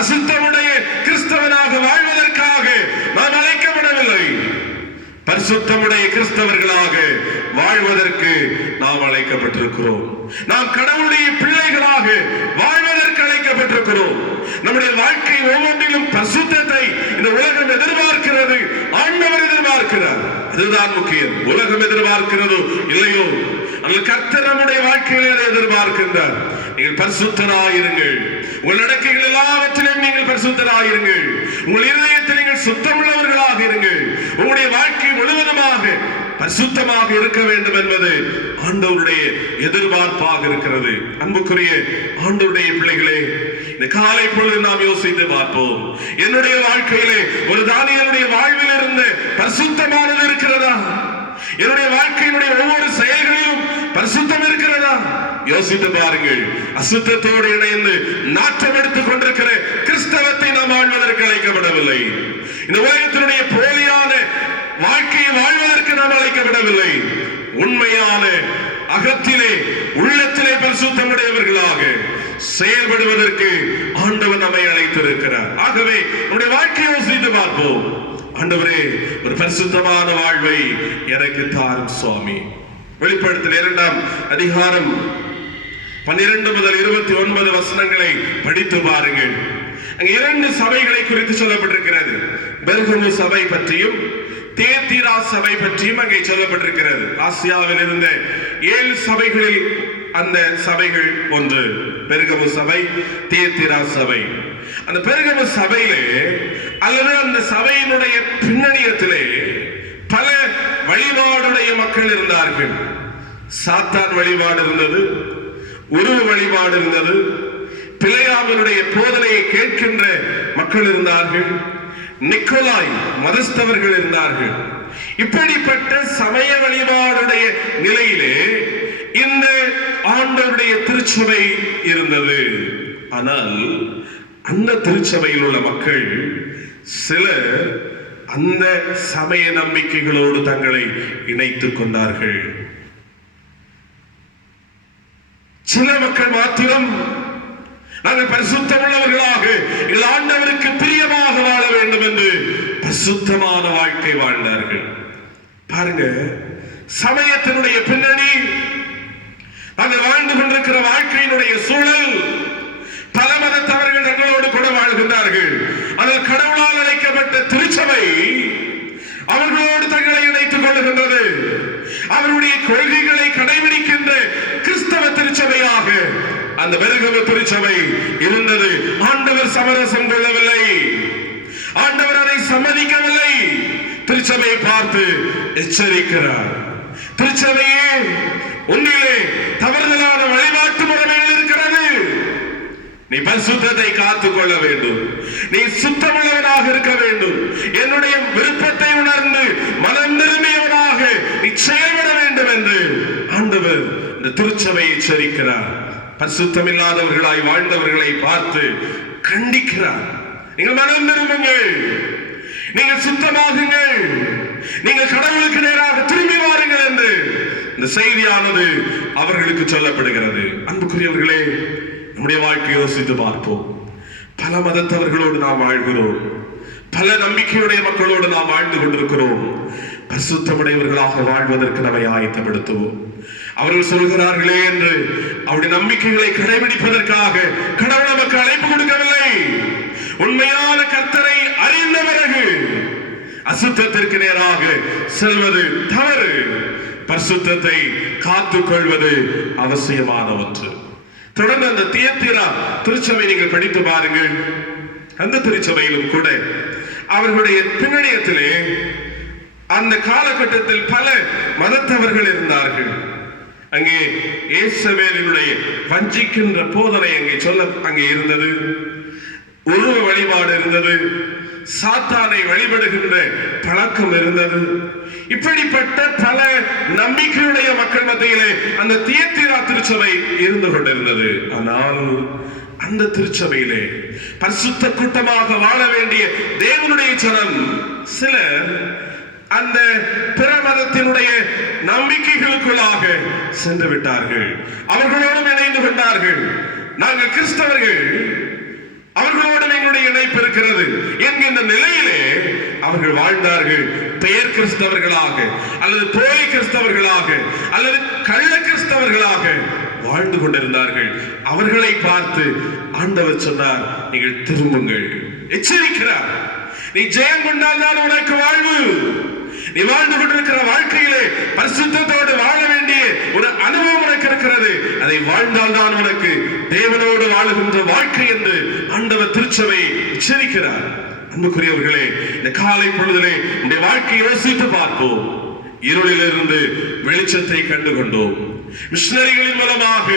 அசுத்தமுடைய கிறிஸ்தவனாக வாழ்வதற்காக நாம் அழைக்கப்படவில்லை. பரிசுத்தமுடைய கிறிஸ்தவர்களாக வாழ்வதற்கு நாம் அழைக்கப்பட்டிருக்கிறோம். நாம் கடவுளுடைய பிள்ளைகளாக வாழ்வதற்கு அழைக்கப்பட்டிருக்கிறோம். நம்முடைய வாழ்க்கை ஒவ்வொன்றிலும் பரிசுத்தத்தை இந்த உலகம் எதிர்பார்க்கிறது, ஆண்டவர் எதிர்பார்க்கிறார். அதுதான் முக்கியம். உலகம் எதிர்பார்க்கிறதோ இல்லையோ, ஆனால் கர்த்தர் நம்முடைய வாழ்க்கையிலே அதை எதிர்பார்க்கின்றார். நீங்கள் பரிசுத்தராயிருங்கள், உங்கள் நடக்கைகள் எல்லாவற்றிலும் நீங்கள் பரிசுத்தராயிருங்கள், உங்கள் இருதயத்தில் நீங்கள் சுத்தமுள்ளவர்களாக இருங்கள், உங்களுடைய வாழ்க்கை முழுவதுமாக பரிசுத்தமாக இருக்க வேண்டும் என்பது ஆண்டவருடைய எதிர்பார்ப்பாக இருக்கிறது. அன்புக்குரிய ஆண்டவருடைய பிள்ளைகளே, இந்த காலை பொழுது நாம் யோசித்து பார்ப்போம். என்னுடைய வாழ்க்கையிலே ஒரு தானியேலுடைய வாழ்வில் இருந்து பரிசுத்தமானது இருக்கிறதா? என்னுடைய வாழ்க்கையினுடைய ஒவ்வொரு செயல்களிலும் பரிசுத்தம் இருக்கிறதா? யோசித்து பாருங்கள். அசுத்தத்தோடு இணைந்து நாற்றம் எடுத்துக் கொண்டிருக்கிற கிறிஸ்தவத்தை நாம் வாழ்வதற்கு அழைக்கப்படவில்லை. இந்த உலகத்தினுடைய போலியான வாழ்க்கையை வாழ்வதற்கு நாம் அழைக்கப்படவில்லை. உண்மையான அகத்திலே உள்ளத்திலே பரிசுத்தமுடையவர்களாக செயல்படுவதற்கு ஆண்டவர் நம்மை அழைத்திருக்கிறார். ஆகவே நம்முடைய வாழ்க்கையை யோசித்து பார்ப்போம். ஆண்டவரே, ஒரு பரிசுத்தமான வாழ்வை எனக்கு தாரும் சுவாமி. வெளிப்படுத்தல் 2ஆம் அதிகாரம் 12 முதல் 29 வசனங்களை படித்து பாருங்கள். அங்கே 2 சபைகளை குறித்து சொல்லப்பட்டிருக்கிறது. பெர்கமு சபை பற்றியும் தியத்தீரா சபை பற்றியும் அங்கே சொல்லப்பட்டிருக்கிறது. ஆசியாவில் இருந்த 7 சபைகளில் அந்த சபைகள் ஒன்று பெர்கமு சபை, தியத்தீரா சபை. அந்த பெர்கமு சபையிலே அல்லது அந்த சபையினுடைய பின்னணியத்திலே பல வழிபாடுடைய மக்கள் இருந்தார்கள். சாத்தான் வழிபாடு இருந்தது, உருவ வழிபாடு இருந்தது, பிழையாமனுடைய போதனையை கேட்கின்ற மக்கள் இருந்தார்கள், நிக்கோலாய் மதஸ்தவர்கள் இருந்தார்கள். இப்படிப்பட்ட சமய வழிபாடுடைய நிலையிலே இந்த ஆண்டவருடைய திருச்சபை இருந்தது. ஆனால் அந்த திருச்சபையில் உள்ள மக்கள் சிலர் அந்த சமய நம்பிக்கைகளோடு தங்களை இணைத்துக் கொண்டார்கள். சில மக்கள் மாத்திரம் நாங்கள் பரிசுத்தமுள்ளவர்களாக ஆண்டவருக்கு பிரியமாக வாழ வேண்டும் என்று பரிசுத்தமான வாழ்க்கை வாழ்ந்தார்கள். பாருங்க, சமயத்தினுடைய பின்னணி, நாங்கள் வாழ்ந்து கொண்டிருக்கிற வாழ்க்கையினுடைய சூழல், பல மதத்தவர்கள் தங்களோடு கூட வாழ்கின்றார்கள். அதில் கடவுளால் அழைக்கப்பட்ட திருச்சபை அவர்களோடு தங்களை இணைத்துக் கொள்கின்றது. அவருடைய கொள்கைகளை கடைபிடிக்கின்ற கிறிஸ்தவ திருச்சபையாக அந்த பெர்கமு திருச்சபை இருந்தது. ஆண்டவர் சமரசம் கொள்ளவில்லை, ஆண்டவர் அதை சம்மதிக்கவில்லை. திருச்சபையை பார்த்து எச்சரிக்கிறார். திருச்சபையே, உன்னிலே தவறுதலான வழிபாட்டு முறைமைகள் இருக்கிறது. நீ பரிசுத்தத்தை காத்துக் கொள்ள வேண்டும், நீ சுத்தமுள்ளவனாக இருக்க வேண்டும், என்னுடைய விருப்பத்தை உணர்ந்து மனம் நிரம்பியவனாக நீ செயல்பட வேண்டும் என்று ஆண்டவர் இந்த திருச்சபையை எச்சரிக்கிறார். பரிசுத்தம் இல்லாதவர்களாய் வாழ்ந்தவர்களை பார்த்து கண்டிக்கிறார். நீங்கள் மனம் திரும்புங்கள், நீங்கள் சுத்தமாகுங்கள், நீங்கள் கடவுளுக்கு நேராக திரும்பி வாருங்கள் என்று இந்த செய்தியானது அவர்களுக்கு சொல்லப்படுகிறது. அன்புக்குரியவர்களே, நம்முடைய வாழ்க்கையை யோசித்து பார்ப்போம். பல மதத்தவர்களோடு நாம் வாழ்கிறோம், பல நம்பிக்கையுடைய மக்களோடு நாம் வாழ்ந்து கொண்டிருக்கிறோம். பரிசுத்தமுடையவர்களாக வாழ்வதற்கு நம்மை ஆயத்தப்படுத்துவோம். அவர்கள் சொல்கிறார்களே என்று அவருடைய நம்பிக்கைகளை கடைபிடிப்பதற்காக கடவுள் நமக்கு அழைப்பு கொடுக்கவில்லை. உண்மையான கர்த்தரை அறிந்த பிறகு அசுத்தத்திற்கு நேராக செல்வது தவறு. பரிசுத்தத்தை காத்துக் கொள்வது அவசியமான ஒன்று. தொடர்ந்து அந்த தியத்தீரா திருச்சபை நீங்கள் படித்து பாருங்கள். அந்த திருச்சபையிலும் கூட அவர்களுடைய பின்னணியத்திலே அந்த காலகட்டத்தில் பல மதத்தவர்கள் இருந்தார்கள். அங்கே இயேசுவினுடைய வஞ்சிக்கின்ற போதனை அங்கே இருந்தது, உருவ வழிபாடு இருந்தது, சாத்தானை வழிபடுகின்ற பழக்கம் இருந்தது. இப்படிப்பட்ட பல நம்பிக்கையுடைய மக்கள் மத்தியிலே அந்த தியத்தீரா திருச்சபை இருந்து கொண்டிருந்தது. ஆனால் அந்த திருச்சபையிலே பரிசுத்த கூட்டமாக வாழ வேண்டிய தேவனுடைய ஜனம் சிலர் அந்த பிற மதத்தினுடைய நம்பிக்கைகளுக்குள்ளாக சென்று விட்டார்கள். அவர்களோடும் இணைந்து கொண்டார்கள். நாங்கள் கிறிஸ்தவர்கள், அவர்களோடு எங்களுடைய இணைப்பு இருக்கிறது என்கின்ற நிலையிலே அவர்கள் வாழ்ந்தார்கள். பெயர் கிறிஸ்தவர்களாக அல்லது போலி கிறிஸ்தவர்களாக அல்லது கள்ள கிறிஸ்தவர்களாக வாழ்ந்து கொண்டிருந்தார்கள். அவர்களை பார்த்து ஆண்டவர் சொன்னார், நீங்கள் திரும்புங்கள், எச்சரிக்கிறார். நீ ஜெயம் கொண்டால்தான் உனக்கு வாழ்வு. நீ வாழ்ந்து கொண்டிருக்கிற வாழ்க்கையிலே பரிசுத்தத்தோடு வாழ வேண்டிய ஒரு அனுபவம் உனக்கு இருக்கிறது. அதை வாழ்ந்தால்தான் உனக்கு தேவனோடு வாழுகின்ற வாழ்க்கை என்று ஆண்டவர் திருச்சபை எச்சரிக்கிறார். அன்புக்குரியவர்களே, இந்த காலை பொழுதிலே இந்த வாழ்க்கையை யோசித்து பார்ப்போம். இருளிலிருந்து வெளிச்சத்தை கண்டுகொண்டோம். மிஷனரிகளின் மூலமாக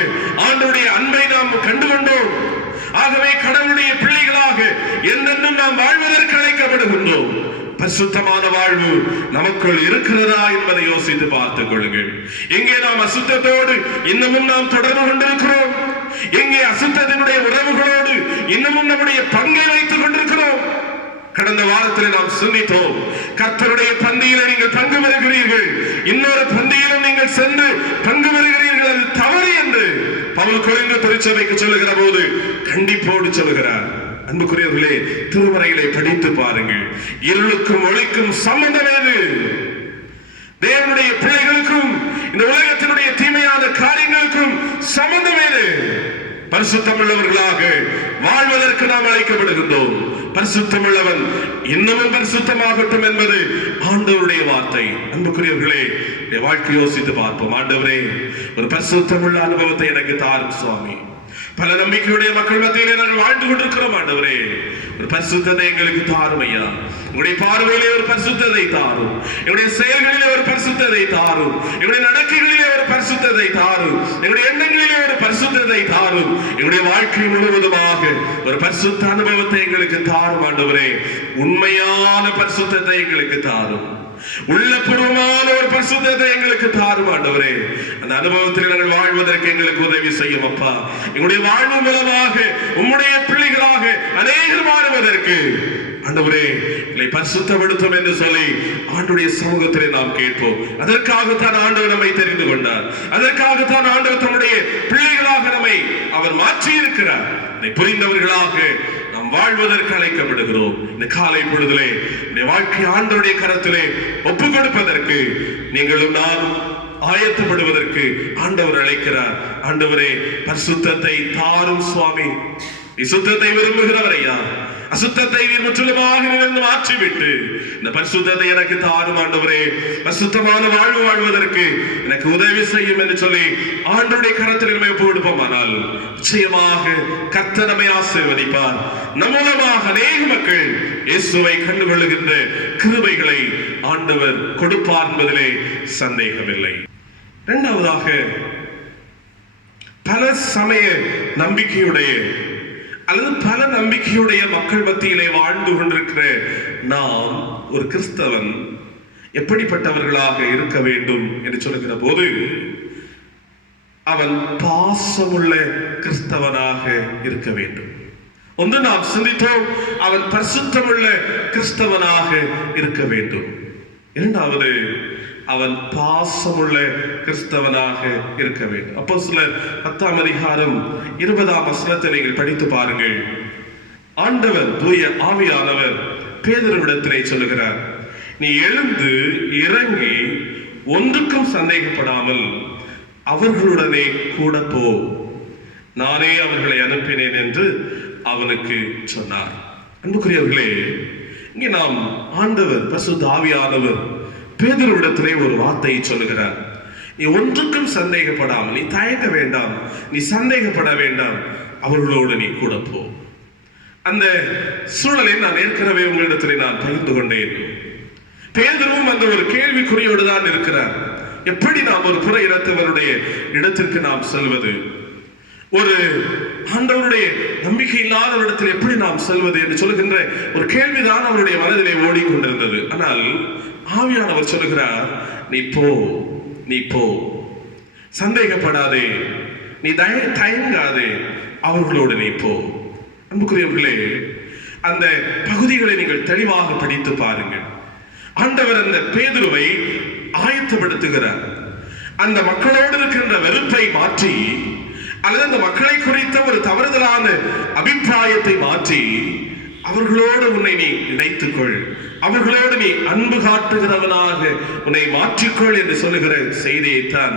ஆண்டவருடைய அன்பை நாம் கண்டுகொண்டோம். ஆகவே கடவுளுடைய பிள்ளைகளாக என்றென்றும் நாம் வாழ்வதற்கு அழைக்கப்படுகின்றோம். பரிசுத்தமான வாழ்வு நமக்குள் இருக்கிறதா என்பதை யோசித்து பார்த்துக் கொள்ளுங்கள். எங்கே நாம் அசுத்தத்தோடு இன்னமும் நாம் தொடர்பு கொண்டிருக்கிறோம்? எங்கே அசுத்தத்தினுடைய உறவுகளோடு இன்னமும் நம்முடைய பங்கை வைத்துக் கொண்டிருக்கிறோம்? கடந்த வாரத்தில் நாம் சிந்தித்தோம், கர்த்தருடைய பந்தியில நீங்கள் பங்கு பெறுகிறீர்கள், இன்னொரு பந்தியிலும் நீங்கள் சென்று பங்கு பெறுகிறீர்கள், அது தவறு என்று பவுல் கொரிந்து திருச்சபைக்கு சொல்லுகிற போது கண்டிப்போடு சொல்லுகிறார். அன்புக்குரியவர்களே, திருமறைகளை படித்து பாருங்கள். இருளுக்கும் ஒளிக்கும் சம்பந்தம் ஏது? தேவனுடைய பிள்ளைகளுக்கும் இந்த உலகத்தினுடைய தீமையான காரியங்களுக்கும் சம்பந்தம் ஏது? பரிசுத்தம் உள்ளவர்களாக வாழ்வதற்கு நாம் அழைக்கப்படுகின்றோம். பரிசுத்தம் உள்ளவன் இன்னமும் பரிசுத்தமாகட்டும் என்பது ஆண்டவருடைய வார்த்தை. அன்புக்குரியவர்களே, வாழ்க்கை யோசித்து பார்ப்போம். ஆண்டவரே, ஒரு பரிசுத்தம் உள்ள அனுபவத்தை எனக்கு தாரும் சுவாமி. பல நம்பிக்கையுடைய மக்கள் மத்தியிலே நாங்கள் வாழ்ந்து கொண்டிருக்கிறோம். ஆண்டவரே, ஒரு பரிசுத்தத்தை எங்களுக்கு தாரும் ஐயா. உங்களுடைய பார்வையிலே ஒரு பரிசுத்தத்தை தாரும், எங்களுடைய செயல்களிலே ஒரு பரிசுத்தத்தை தாரும், எங்களுடைய நடக்கைகளிலே ஒரு பரிசுத்தத்தை தாரும், எங்களுடைய எண்ணங்களிலே ஒரு பரிசுத்தத்தை தாரும். எங்களுடைய வாழ்க்கை முழுவதுமாக ஒரு பரிசுத்த அனுபவத்தை எங்களுக்கு தாரும். ஆண்டவரே, உண்மையான பரிசுத்தத்தை எங்களுக்கு தாரும், உள்ளபூர்வமான ஒரு பரிசுத்தத்தை எங்களுக்கு தாரும். ஆண்டவரே, அந்த அனுபவத்தில் நாங்கள் வாழ்வதற்கு எங்களுக்கு உதவி செய்யும் அப்பா. எங்களுடைய வாழ்வு மூலமாக உம்முடைய பிள்ளைகளாக அநேகர் மாறுவதற்கு ஆண்டவரே எங்களை பரிசுத்தப்படுத்தும் என்று சொல்லி ஆண்டவருடைய சமூகத்திலே நாம் கேட்போம். அதற்காகத்தான் ஆண்டவர் நம்மை தெரிந்து கொண்டார். அதற்காகத்தான் ஆண்டவர் தம்முடைய பிள்ளைகளாக நம்மை அவர் மாற்றி இருக்கிறார். இதை புரிந்தவர்களாக நாம் வாழ்வதற்கு அழைக்கப்படுகிறோம். இந்த காலை பொழுதிலே இந்த வாழ்க்கை ஆண்டவருடைய கரத்திலே ஒப்புக் கொடுப்பதற்கு நீங்களும் நானும் ஆயத்தப்படுவதற்கு ஆண்டவர் அழைக்கிறார். ஆண்டவரே, பரிசுத்தத்தை தாரும் சுவாமி. சுத்தத்தை விரும்புகிறவர் ஐயா. அசுத்தத்தை முற்றிலுமாக நிகழ்ந்து மாற்றிவிட்டு இந்த பரிசுத்தத்தை எனக்கு தாரும் ஆண்டவரே. பரிசுத்தமான வாழ்வு வாழ்வதற்கு எனக்கு உதவி செய்யும் என்று சொல்லி ஆண்டவருடைய கரத்தில் நம்மை ஒப்புக் கொடுப்போமானால் நிச்சயமாக கர்த்தர் நம்மை ஆசீர்வதிப்பார். நம் மூலமாக அநேக மக்கள் இயேசுவை கண்டுகொள்ளுகின்ற கிருபைகளை ஆண்டவர் கொடுப்பார் என்பதிலே சந்தேகமில்லை. இரண்டாவதாக, பல சமய நம்பிக்கையுடைய அல்லது பல நம்பிக்கையுடைய மக்கள் மத்தியிலே வாழ்ந்து கொண்டிருக்கிற நாம் ஒரு கிறிஸ்தவன் எப்படிப்பட்டவர்களாக இருக்க வேண்டும் என்று சொல்லுகிற போது அவன் பாசமுள்ள கிறிஸ்தவனாக இருக்க வேண்டும். ஒன்று நாம் சிந்தித்தோம், அவன் பரிசுத்தமுள்ள கிறிஸ்தவனாக இருக்க வேண்டும். இரண்டாவது, அவன் பாசமுள்ள கிறிஸ்தவனாக இருக்க வேண்டும். அப்போஸ்தலர் 10ஆம் அதிகாரம் 20ஆம் வசனத்தை நீங்கள் படித்து பாருங்கள். ஆண்டவர் தூய ஆவியானவர் பேதுருவிடத்திலே சொல்லுகிறார், நீ எழுந்து இறங்கி ஒன்றுக்கும் சந்தேகப்படாமல் அவர்களுடனே கூட போ, நானே அவர்களை அனுப்பினேன் என்று அவனுக்கு சொன்னார். அன்புக்குரியவர்களே, இங்கே நாம் ஆண்டவர் பரிசுத்த ஆவியானவர் பேதுருவிடத்திலே ஒரு வார்த்தையை சொல்லுகிறார். நீ ஒன்றுக்கும் சந்தேகப்படாமல், நீ தயக்க வேண்டாம், நீ சந்தேகப்பட வேண்டாம், அவர்களோடு நீ கூட போ. அந்த சூழலை நான் ஏற்கனவே உங்களிடத்திலே நான் பகிர்ந்து கொண்டேன். பேதுருவும் அந்த ஒரு கேள்விக்குறியோடு தான் இருக்கிறார். எப்படி நாம் ஒரு புற இனத்தவருடைய இடத்திற்கு நாம் செல்வது? ஒரு ஆண்டவருடைய நம்பிக்கை இல்லாத இடத்தில் எப்படி நாம் செல்வது என்று சொல்லுகின்ற ஒரு கேள்விதான் அவருடைய மனதிலே ஓடிக்கொண்டிருந்தது. ஆனால் ஆவியானவர் சொல்லுகிறார், நீ போ, நீ போ, சந்தேகப்படாதே, நீ தயங்காதே, அவர்களோடு நீ போ. அன்புக்குரியவர்களே, அந்த பகுதிகளை நீங்கள் தெளிவாக படித்து பாருங்கள். ஆண்டவர் அந்த பேதுருவை ஆயத்தப்படுத்துகிறார். அந்த மக்களோடு இருக்கின்ற வெறுப்பை மாற்றி, அல்லது அந்த மக்களை குறித்த ஒரு தவறுதலான அபிப்பிராயத்தை மாற்றி, அவர்களோடு உன்னை நீ இணைத்துக்கொள், அவர்களோடு நீ அன்பு காட்டுகிறவனாக உன்னை மாற்றிக்கொள் என்று சொல்லுகிற செய்தியைத்தான்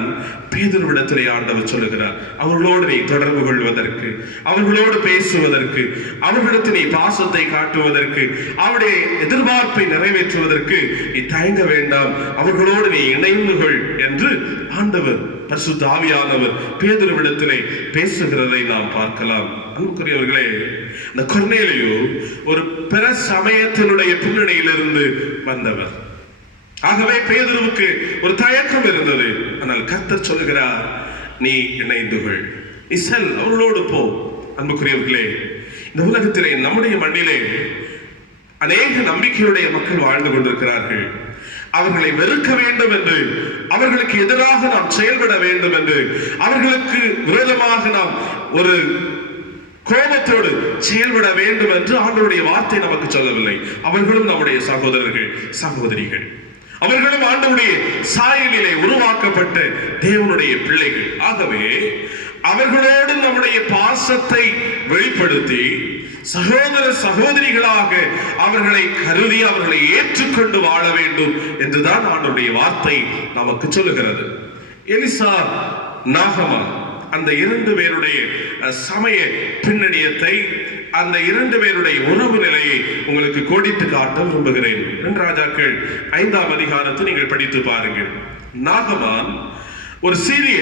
பேதுருவிடத்திலே ஆண்டவர் சொல்லுகிறார். அவர்களோடு நீ தொடர்பு கொள்வதற்கு, அவர்களோடு பேசுவதற்கு, அவர்களிடத்தில் நீ பாசத்தை காட்டுவதற்கு, அவருடைய எதிர்பார்ப்பை நிறைவேற்றுவதற்கு நீ தயங்க வேண்டாம், அவர்களோடு நீ இணைந்து கொள் என்று ஆண்டவர் பரிசுத்த ஆவியானவர் பேதுருவிடத்திலே பேசுகிறதை நாம் பார்க்கலாம். அன்புக்குரியவர்களே, இந்த கொர்நேலியு ஒரு பிற சமயத்தினுடைய பின்னணியிலிருந்து வந்தவர். ஆகவே பேதுருவுக்கு ஒரு தயக்கம் இருந்தது. ஆனால் கர்த்தர் சொல்லுகிறார், நீ இணைந்து கொள், நீ செல், அவர்களோடு போ. அன்புக்குரியவர்களே, இந்த உலகத்திலே நம்முடைய மண்ணிலே அநேக நம்பிக்கையுடைய மக்கள் வாழ்ந்து கொண்டிருக்கிறார்கள். அவர்களை வெறுக்க வேண்டும் என்று, அவர்களுக்கு எதிராக நாம் செயல்பட வேண்டும் என்று, அவர்களுக்கு விரோதமாக நாம் ஒரு கோபத்தோடு செயல்பட வேண்டும் என்று ஆண்டவருடைய வார்த்தை நமக்கு சொல்லவில்லை. அவர்களும் நம்முடைய சகோதரர்கள், சகோதரிகள். அவர்களும் ஆண்டவருடைய சாயலிலே உருவாக்கப்பட்ட தேவனுடைய பிள்ளைகள். ஆகவே அவர்களோடு நம்முடைய பாசத்தை வெளிப்படுத்தி சகோதர சகோதரிகளாக அவர்களை கருதி அவர்களை ஏற்றுக்கொண்டு வாழ வேண்டும் என்றுதான் ஆண்டவருடைய வார்த்தை நமக்கு சொல்லுகிறது. எலிசா, நாகமான், அந்த 2 பேருடைய சமய பின்னணியத்தை, அந்த 2 பேருடைய உறவு நிலையை உங்களுக்கு கோடிட்டு காட்ட விரும்புகிறேன். 2 ராஜாக்கள் 5ஆம் அதிகாரத்தை நீங்கள் படித்து பாருங்கள். நாகமான் ஒரு சீரிய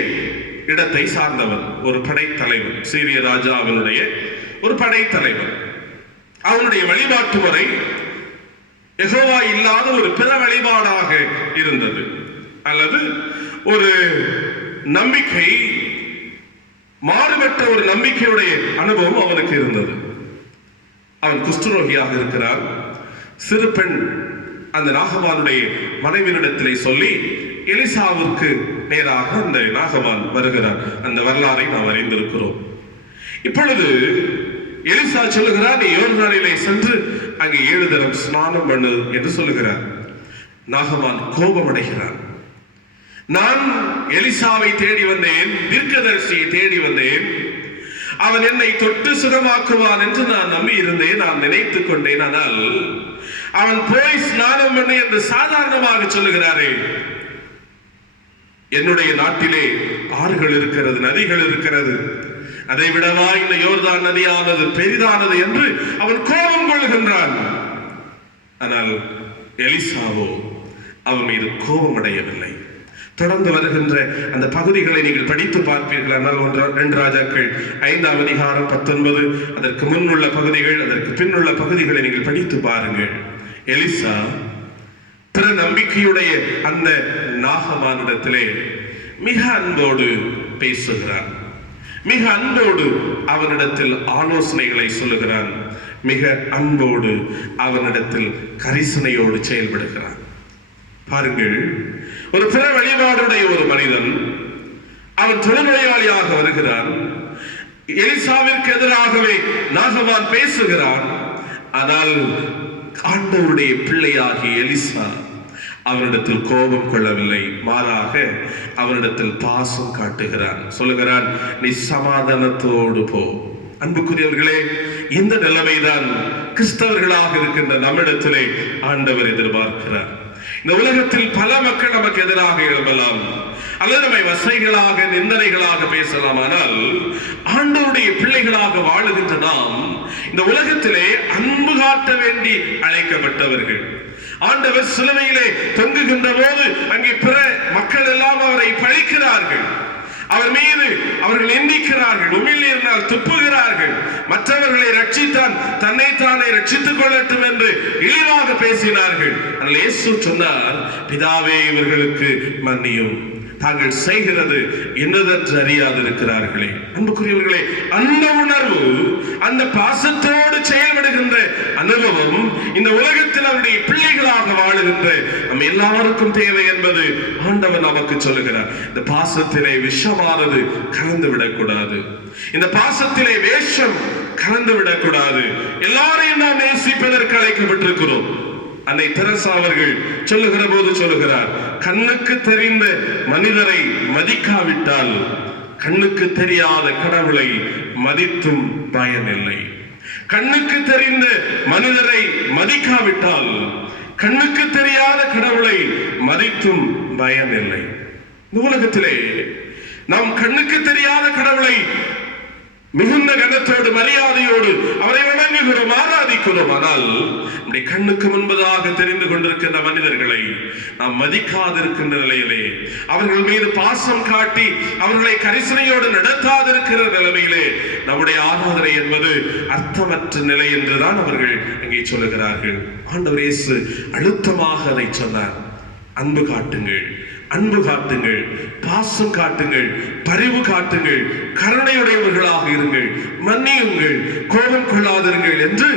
இடத்தை சார்ந்தவன், ஒரு படைத்தலைவன், சீரிய ராஜாவினுடைய ஒரு படைத்தலைவன். அவனுடைய வழிபாட்டு முறை யெகோவா இல்லாத ஒரு பிற வழிபாடாக இருந்தது, அல்லது ஒரு நம்பிக்கை, மாறுபட்ட ஒரு நம்பிக்கையுடைய அனுபவம் அவனுக்கு இருந்தது. அவன் குஷ்டரோகியாக இருக்கிறான். சிறு பெண் அந்த நாகமானுடைய மனைவியிடத்திலே சொல்லி எலிசாவிற்கு நேராக அந்த நாகமான் வருகிறான். அந்த வரலாறை நாம் அறிந்திருக்கிறோம். இப்பொழுது எலிசா சொல்லுகிறார், நீ யோர்தானிலே சென்று அங்கே 7 தரம் ஸ்நானம் பண்ணு என்று சொல்லுகிறார். நாகமான் கோபமடைகிறான். நான் எலிசாவை தேடி வந்தேன், தீர்க்கதரிசியை தேடி வந்தேன், அவன் என்னை தொட்டு சுகமாக்குவான் என்று நான் நம்பி இருந்தேன், நான் நினைத்துக் கொண்டேன். ஆனால் அவன் போய் ஸ்நானம் பண்ணு என்று சாதாரணமாக சொல்லுகிறாரே. என்னுடைய நாட்டிலே ஆறுகள் இருக்கிறது, நதிகள் இருக்கிறது, அதை விடவா இந்த யோர்தான் நதியானது பெரிதானது என்று அவன் கோபம் கொள்கின்றான். ஆனால் எலிசாவோ அவன் மீது கோபம் அடையவில்லை. தொடர்ந்து வருகின்ற அந்த பகுதிகளை நீங்கள் படித்து பார்ப்பீர்கள். ஆனால் 2 ராஜாக்கள் 5ஆம் அதிகாரம் 19, அதற்கு முன்னுள்ள பகுதிகள், அதற்கு பின்னுள்ள பகுதிகளை நீங்கள் படித்து பாருங்கள். எலிசா பிற நம்பிக்கையுடைய அந்த நாகமானிடத்திலே மிக அன்போடு பேசுகிறான், மிக அன்போடு அவனிடத்தில் ஆலோசனைகளை சொல்லுகிறான், மிக அன்போடு அவனிடத்தில் கரிசனையோடு செயல்படுகிறான். பாருங்கள், ஒரு பிற வழிபாடுடைய ஒரு மனிதன், அவன் தொழுநோயாளியாக வருகிறான். எலிசாவிற்கு எதிராகவே நாகமான் பேசுகிறான். ஆனால் ஆண்டவருடைய பிள்ளையாகிய எலிசா அவனிடத்தில் கோபம் கொள்ளவில்லை, மாறாக அவனிடத்தில் பாசம் காட்டுகிறான். சொல்லுகிறான், நீ சமாதானத்தோடு போ. அன்புக்குரியவர்களே, இந்த நிலைமைதான் கிறிஸ்தவர்களாக இருக்கின்ற நம்மிடத்திலே ஆண்டவர் எதிர்பார்க்கிறார். இந்த உலகத்தில் பல மக்கள் நமக்கு எதிராக எழும்பலாம், அல்லது நம்மை வசைகளாக நிந்தனைகளாக பேசலாம். ஆனால் ஆண்டவருடைய பிள்ளைகளாக வாழுகின்ற நாம் இந்த உலகத்திலே அன்பு காட்ட வேண்டி அழைக்கப்பட்டவர்கள். ஆண்டவர் சிலுவையிலே தொங்குகின்ற போது அங்கே பிற மக்கள் எல்லாம் அவரை பழிக்கிறார்கள், அவர் மீது அவர்கள் நிந்திக்கிறார்கள், உமிழ்நீரினால் துப்புகிறார்கள், மற்றவர்களை ரட்சித்தான் தன்னைத்தானே ரட்சித்துக் கொள்ளட்டும் என்று இழிவாக பேசினார்கள். ஆனால் இயேசு சொன்னார், பிதாவே இவர்களுக்கு மன்னியும், தாங்கள் செய்கிறது என்னதென்று அறியாதிருக்கிறார்களே. அன்புக்குரியவர்களே, அந்த உணர்வு, அந்த பாசத்தோடு செயல்படுகின்ற அனுபவம் இந்த உலகத்தில் அவருடைய பிள்ளைகளாக வாழுகின்ற நம்ம எல்லாருக்கும் தேவை என்பது ஆண்டவர் நமக்கு சொல்லுகிறார். இந்த பாசத்திலே விஷமானது கலந்து விடக்கூடாது. இந்த பாசத்திலே வேஷம் கலந்து விடக்கூடாது. எல்லாரையும் நாம் நேசிப்பதற்கு அழைக்கப்பட்டிருக்கிறோம். அன்னை தெரசா அவர்கள் சொல்லுகிற போது சொல்லுகிறார், கண்ணுக்கு தெரிந்த மனிதரை மதிக்காவிட்டால் கண்ணுக்கு தெரியாத கடவுளை மதித்தும் பயனில்லை. கண்ணுக்கு தெரிந்த மனிதரை மதிக்காவிட்டால் கண்ணுக்கு தெரியாத கடவுளை மதித்தும் பயனில்லை. இந்த உலகத்திலே நாம் கண்ணுக்கு தெரியாத கடவுளை மிகுந்த கனத்தோடு மரியாதையோடு அவரை வணங்குகிறோம், ஆராதிக்கிறோம். ஆனால் நம்முடைய கண்ணுக்கு முன்பதாக தெரிந்து கொண்டிருக்கின்ற மனிதர்களை நாம் மதிக்காதிருக்கின்ற நிலையிலே, அவர்கள் மீது பாசம் காட்டி அவர்களை கரிசனையோடு நடத்தாதிருக்கிற நிலைமையிலே நம்முடைய ஆராதனை என்பது அர்த்தமற்ற நிலை என்றுதான் அவர்கள் அங்கே சொல்லுகிறார்கள். ஆண்டவர் இயேசு அழுத்தமாக அதை சொன்னார். அன்பு காட்டுங்கள், அன்பு காட்டுங்கள், பாசம் காட்டுங்கள், பரிவு காட்டுங்கள், கருணையுடையவர்களாக இருங்கள், மன்னியுங்கள், கோபம் கொள்ளாதிருங்கள் என்று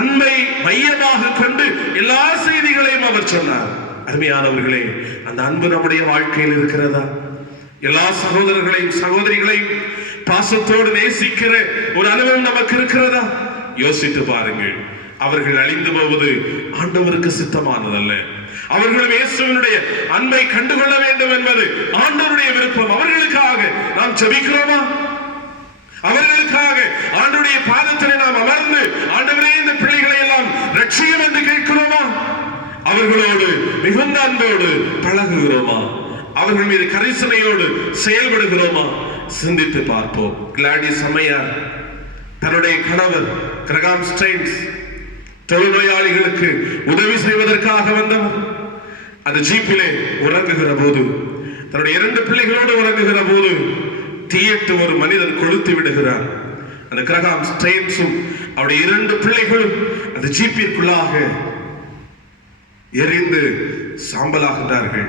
அன்பை மையமாக கொண்டு எல்லா செய்திகளையும் அவர் சொன்னார். அருமையானவர்களே, அந்த அன்பு நம்முடைய வாழ்க்கையில் இருக்கிறதா? எல்லா சகோதரர்களையும் சகோதரிகளையும் பாசத்தோடு நேசிக்கிற ஒரு அனுபவம் நமக்கு இருக்கிறதா? யோசித்து பாருங்கள். அவர்கள் அழிந்து போவது ஆண்டவருக்கு சித்தமானதல்ல. அவர்களும் இயேசுவினுடைய அன்பை கண்டுகொள்ள வேண்டும் என்பது ஆண்டவருடைய விருப்பம். அவர்களுக்காக நாம் ஜெபிக்கிறோமா? அவர்களுக்காக ஆண்டவருடைய பாதத்திலே நாம் அமர்ந்து, ஆண்டவரே இந்த பிள்ளைகளை எல்லாம் ரட்சியும் என்று கேட்கிறோமா? அவர்களோடு மிகுந்த அன்போடு பழகுகிறோமா? அவர்கள் மீது கரிசனையோடு செயல்படுகிறோமா? சிந்தித்து பார்ப்போம். கிளாடிஸ் அம்மையார் தன்னுடைய கணவர் கிரகாம் ஸ்டைன்ஸ் தொழுநோயாளிகளுக்கு உதவி செய்வதற்காக வந்தவர் அந்த ஜீப்பிலே உறங்குகிற போது, தன்னுடைய 2 பிள்ளைகளோடு உறங்குகிற போது தீயிட்டு ஒரு மனிதன் கொளுத்து விடுகிறார். அந்த கிரகாம் ஸ்டைன்ஸும் அவருடைய 2 பிள்ளைகளும் அந்த ஜீப்பிற்குள்ளாக எரிந்து சாம்பலாகிறார்கள்.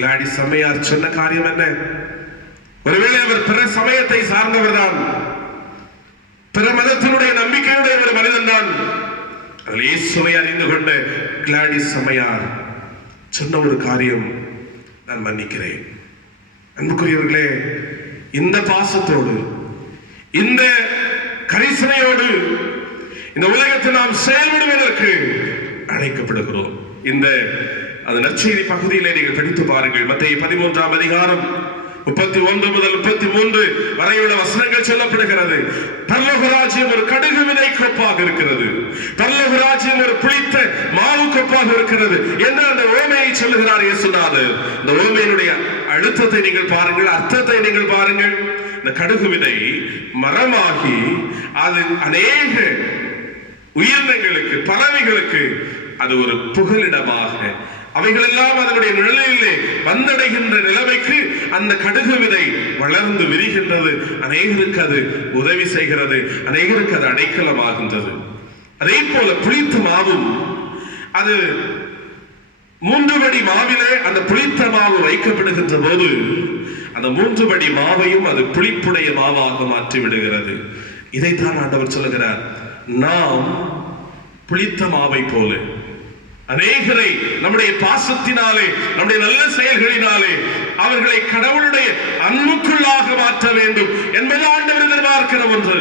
கிளாடிஸ் அம்மையார் சொன்ன காரியம் என்ன? ஒருவேளை அவர் பிற சமயத்தை சார்ந்தவர் தான், பிற மதத்தினுடைய நம்பிக்கையுடைய ஒரு மனிதன் தான். இயேசுவை அறிந்து கொண்ட கிளாடிஸ் அம்மையார் சொன்ன ஒரு காரியம், நான் மன்னிக்கிறேன். அன்புக்குரியவர்களே, இந்த பாசத்தோடு இந்த கரிசனையோடு இந்த உலகத்தில் நாம் செயல்படுவதற்கு அழைக்கப்படுகிறோம். இந்த அந்த நற்செய்தி பகுதியிலே நீங்கள் படித்து பாருங்கள். மத்தேயு 13ஆம் அதிகாரம் 31 முதல் 33 வரையுள்ள வசனங்கள் சொல்லப்படுகிறது. பரலோக ராஜ்யம் ஒரு கடுகு விதை கொப்பாக இருக்கிறது, பரலோக ராஜ்யம் ஒரு புளித்த மாவு கொப்பாக இருக்கிறது என்று அந்த ஓமையை சொல்லுகிறார் இயேசுநாதர். இந்த ஓமையினுடைய அழுத்தத்தை நீங்கள் பாருங்கள், அர்த்தத்தை நீங்கள் பாருங்கள். இந்த கடுகு விதை மரமாகி அது அநேக உயிரினங்களுக்கு, பறவைகளுக்கு அது ஒரு புகலிடமாக, அவைகள் எல்லாம் அதனுடைய நிழலிலே வந்தடைகின்ற நிலைமைக்கு அந்த கடுகு விதை வளர்ந்து விரிகின்றது. அநேகருக்கு அது உதவி செய்கிறது, அநேகருக்கு அது அடைக்கலமாகின்றது. அதே போல புளித்த மாவும், அது 3 படி மாவிலே அந்த புளித்த மாவு வைக்கப்படுகின்ற போது அந்த 3 படி மாவையும் அது புளிப்புடைய மாவாக மாற்றி விடுகிறது. இதைத்தான் ஆண்டவர் சொல்லுகிறார். நாம் புளித்த மாவை போல அநேகரை நம்முடைய பாசத்தினாலே, நம்முடைய நல்ல செயல்களினாலே அவர்களை கடவுளுடைய அன்புக்குள்ளாக மாற்ற வேண்டும் என்பது ஆண்டவர் எதிர்பார்க்கிற ஒன்று.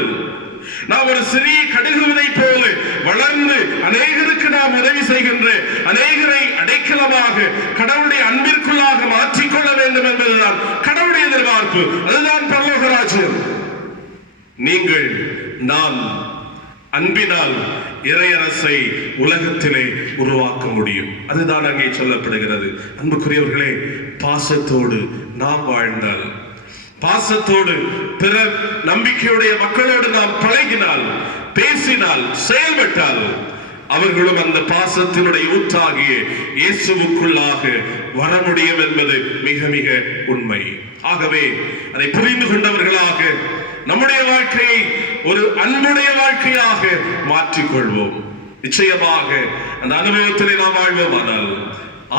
நாம் ஒரு சிறிய கடுகு விதை போல வளர்ந்து அநேகருக்கு நாம் உதவி செய்கின்ற, அநேகரை அடைக்கலமாக கடவுளுடைய அன்பிற்குள்ளாக மாற்றிக்கொள்ள வேண்டும் என்பதுதான் கடவுளுடைய எதிர்பார்ப்பு. அதுதான் பரலோக ராஜ்யம். நீங்கள் நாம் அன்பினால் இறையரசை உலகத்திலே உருவாக்க முடியும். அதுதான் அங்கே சொல்லப்படுகிறது. அன்புக்குரியவர்களே, பாசத்தோடு நாம் வாழ்ந்தால், பாசத்தோடு பிற நம்பிக்கையுடைய மக்களோடு நாம் பழகினால், பேசினால், செயல்பட்டால் அவர்களும் அந்த பாசத்தினுடைய ஊற்றாகிய இயேசுவுக்குள்ளாக வர முடியும் என்பது மிக மிக உண்மை. ஆகவே அதை புரிந்து கொண்டவர்களாக நம்முடைய வாழ்க்கையை ஒரு அன்புடைய வாழ்க்கையாக மாற்றிக்கொள்வோம். நிச்சயமாக அந்த அனுபவத்திலே நாம் வாழ்வோமானால்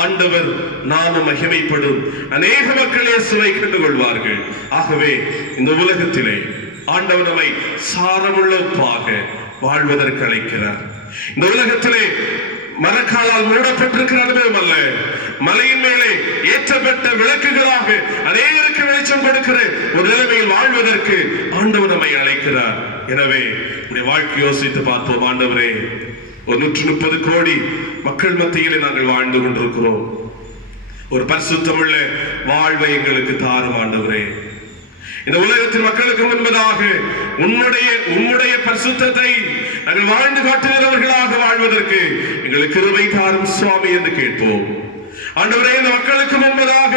ஆண்டவர் நாம மகிமைப்படும் அநேக மக்கள் இயேசுவை கண்டு கொள்வார்கள். ஆகவே இந்த உலகத்திலே ஆண்டவர் நம்மை சாரமுள்ள உப்பாக வாழ்வதற்கு அழைக்கிறார். இந்த உலகத்திலே மரக்காலால் மூடப்பட்டிருக்கிற அனுபவம் அல்ல, மலையின் மேலே ஏற்றப்பட்ட விளக்குகளாக அநேகருக்கு வெளிச்சம் கொடுக்கிற ஒரு நிலைமையில் வாழ்வதற்கு ஆண்டவர் நம்மை அழைக்கிறார். எனவே வாழ்க்கை யோசித்து பார்ப்போம். ஆண்டவரே, ஒரு 130 கோடி மக்கள் மத்தியிலே நாங்கள் வாழ்ந்து கொண்டிருக்கிறோம். ஒரு பரிசுத்தமுள்ள வாழ்வை எங்களுக்கு தாரும் ஆண்டவரே. இந்த உலகத்தின் மக்களுக்கு முன்பதாக உம்முடைய பரிசுத்தத்தை நாங்கள் வாழ்ந்து காட்டுகிறவர்களாக வாழ்வதற்கு எங்களுக்கு கிருபை தாரும் சுவாமி என்று கேட்போம். ஆண்டவரே, இந்த மக்களுக்கு முன்பதாக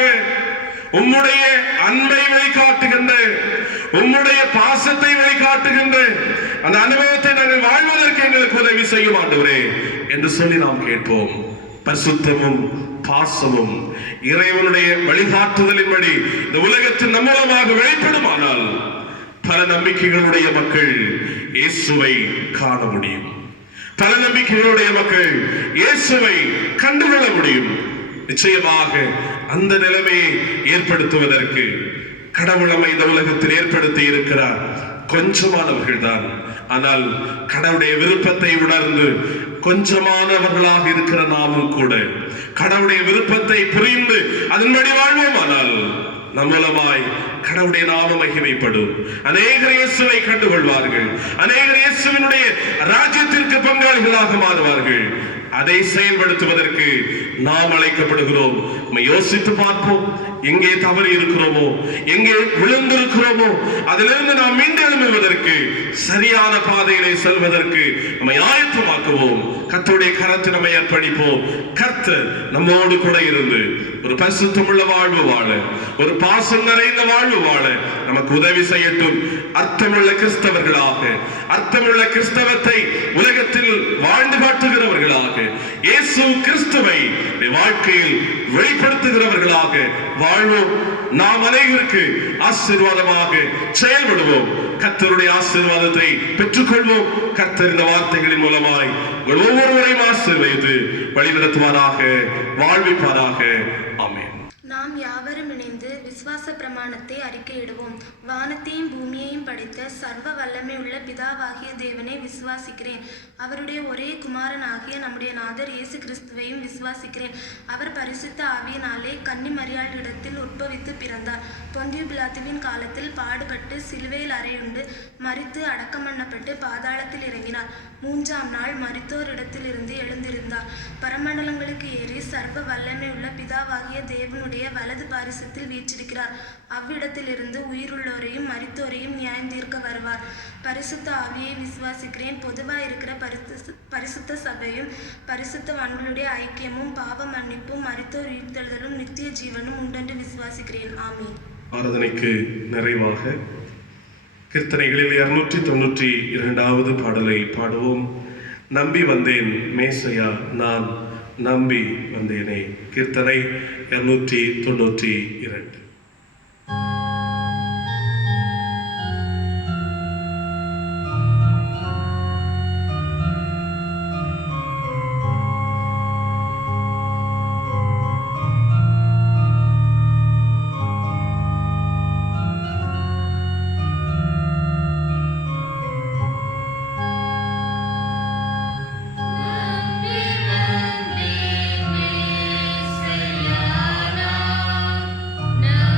உம்முடைய அன்பை வெளிக்காட்டுகின்ற, உம்முடைய பாசத்தை வெளிக்காட்டுகின்ற அந்த அனுபவத்தை நாங்கள் வாழ்வதற்கு எங்களுக்கு உதவி செய்யும் ஆண்டவரே என்று சொல்லி நாம் கேட்போம். பரிசுத்தமும் பாசமும் இறைவனுடைய வழிகாட்டுதலின்படி இந்த உலகத்தின் நம் மூலமாக வெளிப்படுமானால் பல நம்பிக்கைகளுடைய மக்கள் இயேசுவை காண முடியும். பல நம்பிக்கைகளுடைய மக்கள் இயேசுவை கண்டுகொள்ள முடியும். நிச்சயமாக அந்த நிலைமையை ஏற்படுத்துவதற்கு கடவுள் நம்மை இந்த உலகத்தில் ஏற்படுத்தி இருக்கிறார். கொஞ்சமானவர்கள் தான், ஆனால் கடவுளுடைய விருப்பத்தை உணர்ந்து கொஞ்சமானவர்களாக இருக்கிற நாமும் கூட கடவுளுடைய விருப்பத்தை புரிந்து அதன்படி வாழ்வோமானால் நம் மூலமாய் கடவுளுடைய நாம மகிமைப்படும். அநேகர் இயேசுவை கண்டுகொள்வார்கள். அநேகர் இயேசுவினுடைய ராஜ்யத்திற்கு பங்காளிகளாக மாறுவார்கள். அதை செயல்படுத்துவதற்கு நாம் அழைக்கப்படுகிறோம். நம்ம யோசித்து பார்ப்போம். எங்கே தவறி இருக்கிறோமோ, எங்கே விழுந்திருக்கிறோமோ, அதிலிருந்து நாம் மீண்டு எழும்புவதற்கு, சரியான பாதையிலே செல்வதற்கு நம்மை ஆயத்தமாக்குவோம். கர்த்தருடைய கரத்தை நம்மை அர்ப்பணிப்போம். கர்த்தர் நம்மோடு கூட இருந்து ஒரு பரிசுத்தமுள்ள வாழ்வு வாழ, ஒரு பாசம் நிறைந்த வாழ்வு வாழ நமக்கு உதவி செய்யட்டும். அர்த்தமுள்ள கிறிஸ்தவர்களாக, அர்த்தமுள்ள கிறிஸ்தவத்தை உலகத்தில் வாழ்ந்து காட்டுகிறவர்களாக, இயேசு கிறிஸ்துவை வாழ்க்கையில் வெளிப்படுத்துகிறவர்களாக வாழ்வோம். நாம் அனைவருக்கு ஆசீர்வாதமாக செயல்படுவோம். கர்த்தருடைய ஆசீர்வாதத்தை பெற்றுக்கொள்வோம். கர்த்தர் இந்த வார்த்தைகளின் மூலமாய் உங்கள் ஒவ்வொருவரையும் ஆசீர்வதித்து வழிநடத்துவாராக, வாழ்விப்பாராக. ஆமென். நாம் யாவரும் இணைந்து விசுவாச பிரமாணத்தை அறிக்கையிடுவோம். வானத்தையும் பூமியையும் படைத்த சர்வ வல்லமை உள்ள பிதாவாகிய தேவனை விசுவாசிக்கிறேன். அவருடைய ஒரே குமாரனாகிய நம்முடைய நாதர் இயேசு கிறிஸ்துவையும் விசுவாசிக்கிறேன். அவர் பரிசுத்த ஆவியினாலே கன்னி மரியாளிடத்தில் உட்பவித்து பிறந்தார். பொந்தியு பிலாத்துவின் காலத்தில் பாடுபட்டு சிலுவையில் அறையுண்டு மரித்து அடக்கம் பண்ணப்பட்டு பாதாளத்தில் இறங்கினார். 3ஆம் நாள் மரித்தோரிடத்திலிருந்து எழுந்திருந்தார். பரமண்டலங்களுக்கு ஏறி சர்வ வல்லமை உள்ள பிதாவாகிய தேவனுடைய வலது பாரிசத்தில் வீற்றிருக்கிறார். அவ்விடத்திலிருந்து உயிருள்ளோரையும் மரித்தோரையும் நியாயந்தீர்க்க வருவார். பரிசுத்த ஆவியை விசுவாசிக்கிறேன். பொதுவாக இருக்கிற பரிசுத்த சபையும் பரிசுத்தவான்களுடைய ஐக்கியமும் பாவ மன்னிப்பும் மரித்தோர் உயிர்த்தெழுதலும் நித்திய ஜீவனும் உண்டென்று விசுவாசிக்கிறேன். ஆமீன். ஆராதனைக்கு நிறைவாக கீர்த்தனைகளில் 292வது பாடலை பாடுவோம். நம்பி வந்தேன் மேசையா, நான் நம்பி வந்தேனே. கீர்த்தனை 292. No.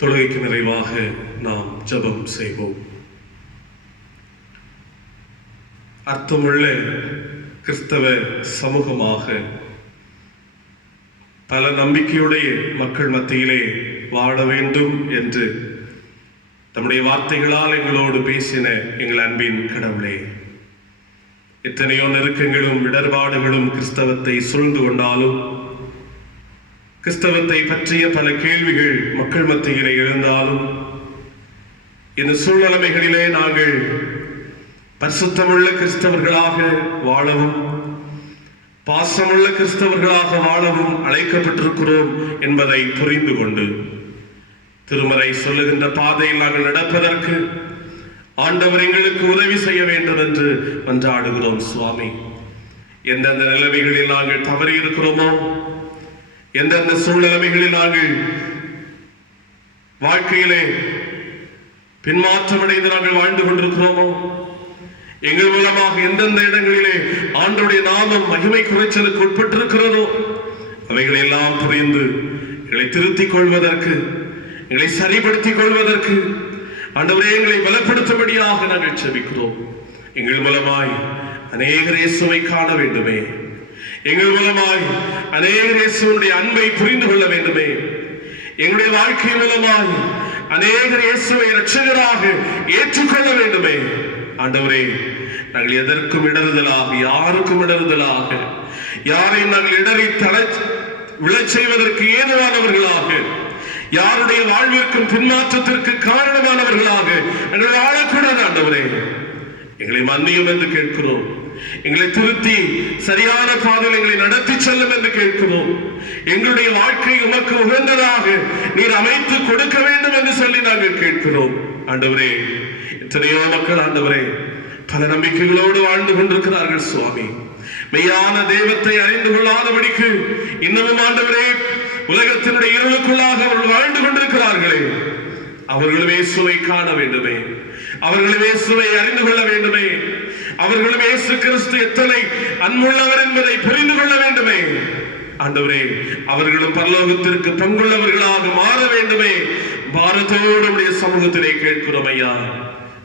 தொழுகைக்கு நிறைவாக நாம் ஜெபம் செய்வோம். அர்த்தமுள்ள கிறிஸ்தவ சமூகமாக பல நம்பிக்கையுடைய மக்கள் மத்தியிலே வாழ வேண்டும் என்று தம்முடைய வார்த்தைகளால் எங்களோடு பேசின எங்கள் அன்பின் கடவுளே, எத்தனையோ நெருக்கங்களும் இடர்பாடுகளும் கிறிஸ்தவத்தை சூழ்ந்து கொண்டாலும், கிறிஸ்தவத்தை பற்றிய பல கேள்விகள் மக்கள் மத்தியிலே எழுந்தாலும், இந்த சூழ்நிலைகளிலே நாங்கள் பரிசுத்தமுள்ள கிறிஸ்தவர்களாக வாழவும் பாசமுள்ள கிறிஸ்தவர்களாக வாழவும் அழைக்கப்பட்டிருக்கிறோம் என்பதை புரிந்து கொண்டு திருமறை சொல்லுகின்ற பாதையில் நாங்கள் நடப்பதற்கு ஆண்டவர் எங்களுக்கு உதவி செய்ய வேண்டும் என்று மன்றாடுகிறோம். சுவாமி, எந்தெந்த நிலைமைகளில் நாங்கள் தவறி இருக்கிறோமோ, எந்தெந்த சூழ்நிலைகளில் நாங்கள் வாழ்க்கையிலே பின்மாற்றமடைந்து நாங்கள் வாழ்ந்து கொண்டிருக்கிறோமோ, எங்கள் மூலமாக எந்தெந்த இடங்களிலே ஆண்டவருடைய நாமம் மகிமை குறைச்சலுக்கு உட்பட்டிருக்கிறதோ, அவைகளை எல்லாம் புரிந்து எங்களை திருத்திக் கொள்வதற்கு, எங்களை சரிப்படுத்திக் கொள்வதற்கு ஆண்டவரே எங்களை பலப்படுத்தும்படியாக நாங்கள் செபிக்கிறோம். எங்கள் மூலமாய் அநேகர் இயேசுவை காண வேண்டுமே, எங்கள் மூலமாய் அநேகர் இயேசுடைய அன்பை புரிந்து கொள்ள வேண்டுமே, எங்களுடைய வாழ்க்கை மூலமாய் அநேகர் இயேசுவை இரட்சகராக ஏற்றுக்கொள்ள வேண்டுமே. ஆண்டவரே, நாங்கள் எதற்கும் இடறுதலாக, யாருக்கும் இடறுதலாக, யாரையும் நாங்கள் இடறி விழச் செய்வதற்கு ஏதுவானவர்களாக, யாருடைய வாழ்விற்கும் பின்மாற்றத்திற்கு காரணமானவர்களாக நாங்கள் வாழக்கூடாது. ஆண்டவரே, எங்களை மன்னியும் என்று கேட்கிறோம். எங்களை திருத்தி சரியான பாதையில் எங்களை நடத்தி செல்லும் என்று கேட்கிறோம். எங்களுடைய வாழ்க்கை உமக்கு உகந்ததாக நீர் அமைத்து கொடுக்க வேண்டும் என்று சொல்லி நாங்கள் கேட்கிறோம். ஆண்டவரே, எத்தனையோ மக்கள் ஆண்டவரே பல நம்பிக்கைகளோடு வாழ்ந்து கொண்டிருக்கிறார்கள். சுவாமி, மெய்யான தெய்வத்தை அறிந்து கொள்ளாதபடிக்கு இன்னமும் ஆண்டவரே உலகத்தினுடைய இருளுக்குள்ளாக அவர்கள் வாழ்ந்து கொண்டிருக்கிறார்களே, அவர்களும் இயேசுவை காண வேண்டுமே, அவர்களும் இயேசுவை அறிந்து கொள்ள வேண்டுமே, அவர்களும் இயேசு கிறிஸ்து எத்தனை அன்புள்ளவர் என்பதை புரிந்து கொள்ள வேண்டுமே. ஆண்டவரே, அவர்களும் பரலோகத்திற்கு பங்குள்ளவர்களாக மாற வேண்டுமே. பாரத்தோடு நம்முடைய சமூகத்திலே கேட்கிறோம் ஐயா.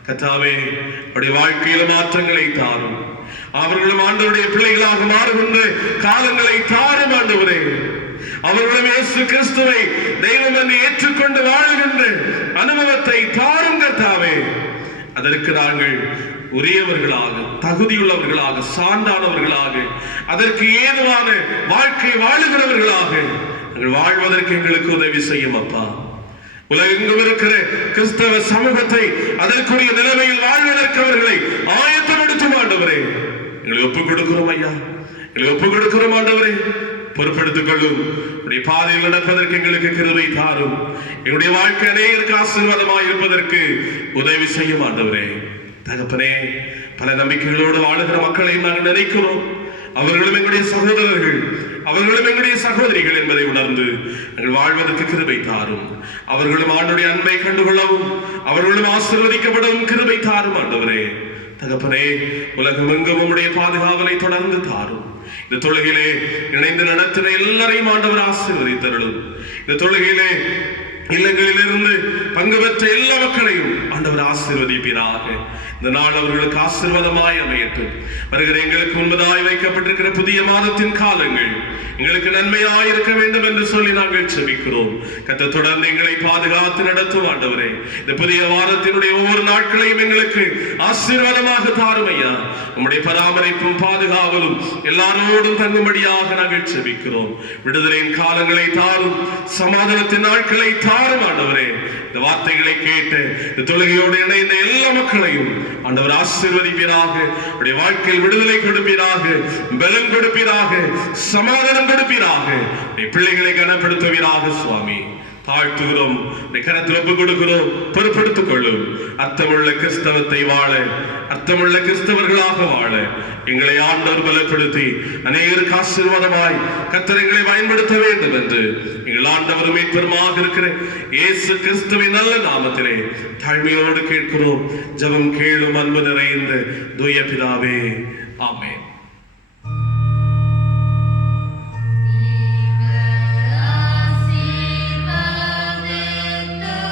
கர்த்தாவே, அவருடைய வாழ்க்கையில மாற்றங்களை தாரும். அவர்களும் ஆண்டவருடைய பிள்ளைகளாக மாறுகின்ற காலங்களை தாரும். ஆண்டவரே, அவர்களும் இயேசு கிறிஸ்துவை தெய்வம் என்று ஏற்றுக்கொண்டு வாழுகின்ற அனுபவத்தை தாரும். கர்த்தாவே, அதற்கு நாங்கள் உரியவர்களாக, தகுதியுள்ளவர்களாக, சான்றானவர்களாக, அதற்கு ஏதுவான வாழ்க்கை வாழுகிறவர்களாக நாங்கள் வாழ்வதற்கு எங்களுக்கு உதவி செய்யும் அப்பா. உலகெங்கும் இருக்கிற கிறிஸ்தவ சமூகத்தை அதற்குரிய நிலைமையில் வாழ்வதற்கு அவர்களை ஆயத்தப்படுத்தும். ஆண்டவரே, எங்களை ஒப்புக் கொடுக்கிறோம் ஐயா, எங்களை ஒப்புக் கொடுக்கிறோம். ஆண்டவரே, பொறுப்படுத்திக் கொள்ளும். உடைய பாதையில் நடப்பதற்கு எங்களுக்கு கிருபை தாரும். எங்களுடைய வாழ்க்கை அநேகருக்கு ஆசீர்வாதமாக இருப்பதற்கு உதவி செய்யும். ஆண்டவரே, தகப்பனே, பல நம்பிக்கைகளோடு வாழுகிற மக்களை நாங்கள் நினைக்கிறோம். அவர்களும் எங்களுடைய சகோதரர்கள், அவர்களும் எங்களுடைய சகோதரிகள் என்பதை உணர்ந்து நாங்கள் வாழ்வதற்கு கிருபை தாரும். அவர்களும் ஆண்டவருடைய அன்பை கண்டுகொள்ளவும், அவர்களும் ஆசீர்வதிக்கப்படவும் கிருபை தாரும். ஆண்டவரே, தகப்பனே, உலகம் எங்கும் உம்முடைய பாதுகாவலை தொடர்ந்து தாரும். இந்த தொழுகையிலே இணைந்து நடத்தின எல்லாரையும் ஆண்டவர் ஆசீர்வதித்தருளும். இந்த தொழுகையிலே இல்லங்களிலிருந்து பங்கு பெற்ற எல்லா மக்களையும் ஆண்டவர் ஆசீர்வதிப்பீராக. இந்த நாள் அவர்களுக்கு ஆசீர்வாதமாய் அமையட்டும். வருகிற எங்களுக்கு முன்பதாய் வைக்கப்பட்டிருக்கிற புதிய மாதத்தின் காலங்கள் எங்களுக்கு நன்மையாய் இருக்க வேண்டும் என்று சொல்லி நாங்கள் செபிக்கிறோம். கர்த்தர் தொடர்ந்து எங்களை பாதுகாத்து நடத்தும். ஆண்டவரே, இந்த புதிய வாரத்தினுடைய ஒவ்வொரு நாட்களையும் எங்களுக்கு ஆசீர்வாதமாக தாரும் ஐயா. உம்முடைய பராமரிப்பும் பாதுகாவலும் எல்லாரோடும் தங்கும்படியாக நாங்கள் செபிக்கிறோம். விடுதலையின் காலங்களை தாரும், சமாதானத்தின் நாட்களை தாரும். ஆண்டவரே, இந்த வார்த்தைகளை கேட்டு இந்த தொழுகையோடு இணைந்த எல்லா மக்களையும் ஆண்டவர் ஆசீர்வதிப்பீராக. அவருடைய வாழ்க்கையில் விடுதலை கொடுப்பீராக, பலம் கொடுப்பீராக, சமாதானம் கொடுப்பீராக. பிள்ளைகளை கனப்படுத்துவீராக. சுவாமி, தாழ்த்துகிறோம், கரத்தில் ஒப்புக் கொடுக்கிறோம். பொறுப்படுத்திக் கொள்ளும். அர்த்தமுள்ள கிறிஸ்தவத்தை வாழ, அர்த்தமுள்ள கிறிஸ்தவர்களாக வாழ எங்களை ஆண்டவர் பலப்படுத்தி அநேகருக்கு ஆசீர்வாதமாய் கர்த்தர் எங்களை பயன்படுத்த வேண்டும் என்று எங்கள் ஆண்டவரும் மீட்பருமாக இருக்கிற இயேசு கிறிஸ்துவின் நல்ல நாமத்திலே தாழ்மையோடு கேட்கிறோம். ஜெபம் கேளும் அன்பு நிறைந்த தூய பிதாவே, ஆமென். ஆசீர்வாதத்தோ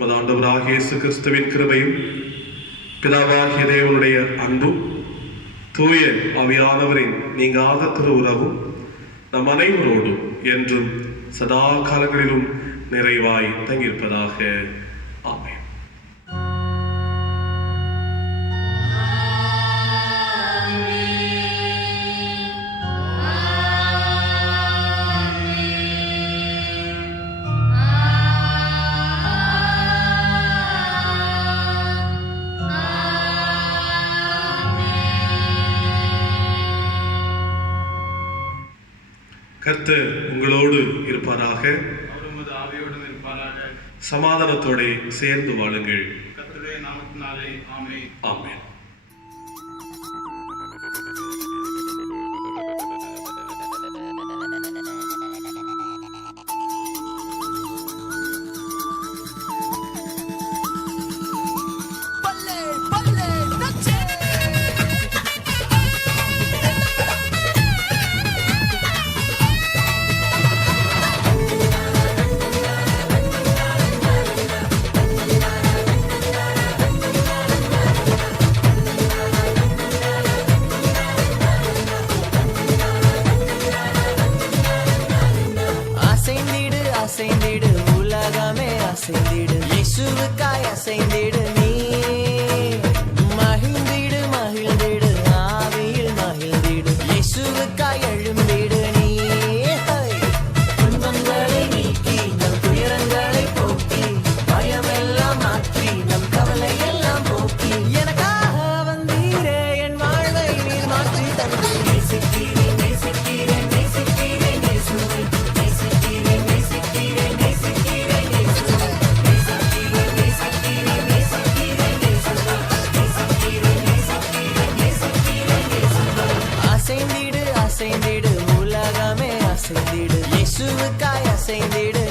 நமது ஆண்டவராகிய இயேசு கிறிஸ்துவின் கிருபையும் பிதாவாகிய தேவனுடைய அன்பும் தூய ஆவியானவரின் நீங்காத திரு உறவும் நம் அனைவரோடும் என்றும் சதா காலங்களிலும் நிறைவாய் தங்கியிருப்பதாக. ஆமென். கர்த்தர் உங்களோடு இருப்பாராக. அவரது ஆவியோடும் இருப்பாராக. சமாதானத்தோட சேர்ந்து வாழுங்கள். கர்த்தருடைய நாமத்தினாலே ஆமென். ஆமென். அசைந்திடு உலகமே அசைந்திடு, இயேசுவுக்காய் அசைந்திடு நீ. மகிழ்ந்திடு மகிழ்ந்திடு ஆவியில் மகிழ்ந்திடு, இயேசுவுக்காய் எழும்பிடு நீ. துன்பங்களை நீக்கி நம் துயரங்களை போக்கி, பயமெல்லாம் மாற்றி நம் கவலை எல்லாம் போக்கி, எனக்காக வந்தீரே என் வாழ்வை நீர் மாற்றி தந்து. நேசிக்கிறேன் நேசிக்கிறேன் நேசிக்கிறேன் இயேசுவை, நேசிக்கிறேன் நேசிக்கிறேன் நேசிக்கிறேன் இயேசுவை, நேசிக்கிறேன் நேசிக்கிறேன் நேசிக்கிறேன் இயேசுவை, நேசிக்கிறேன் நேசிக்கிறேன் நேசிக்கிறேன் இயேசுவை. அசைந்திடு அசைந்திடு உலகமே அசைந்திடு, இயேசுவுக்காய் அசைந்திடு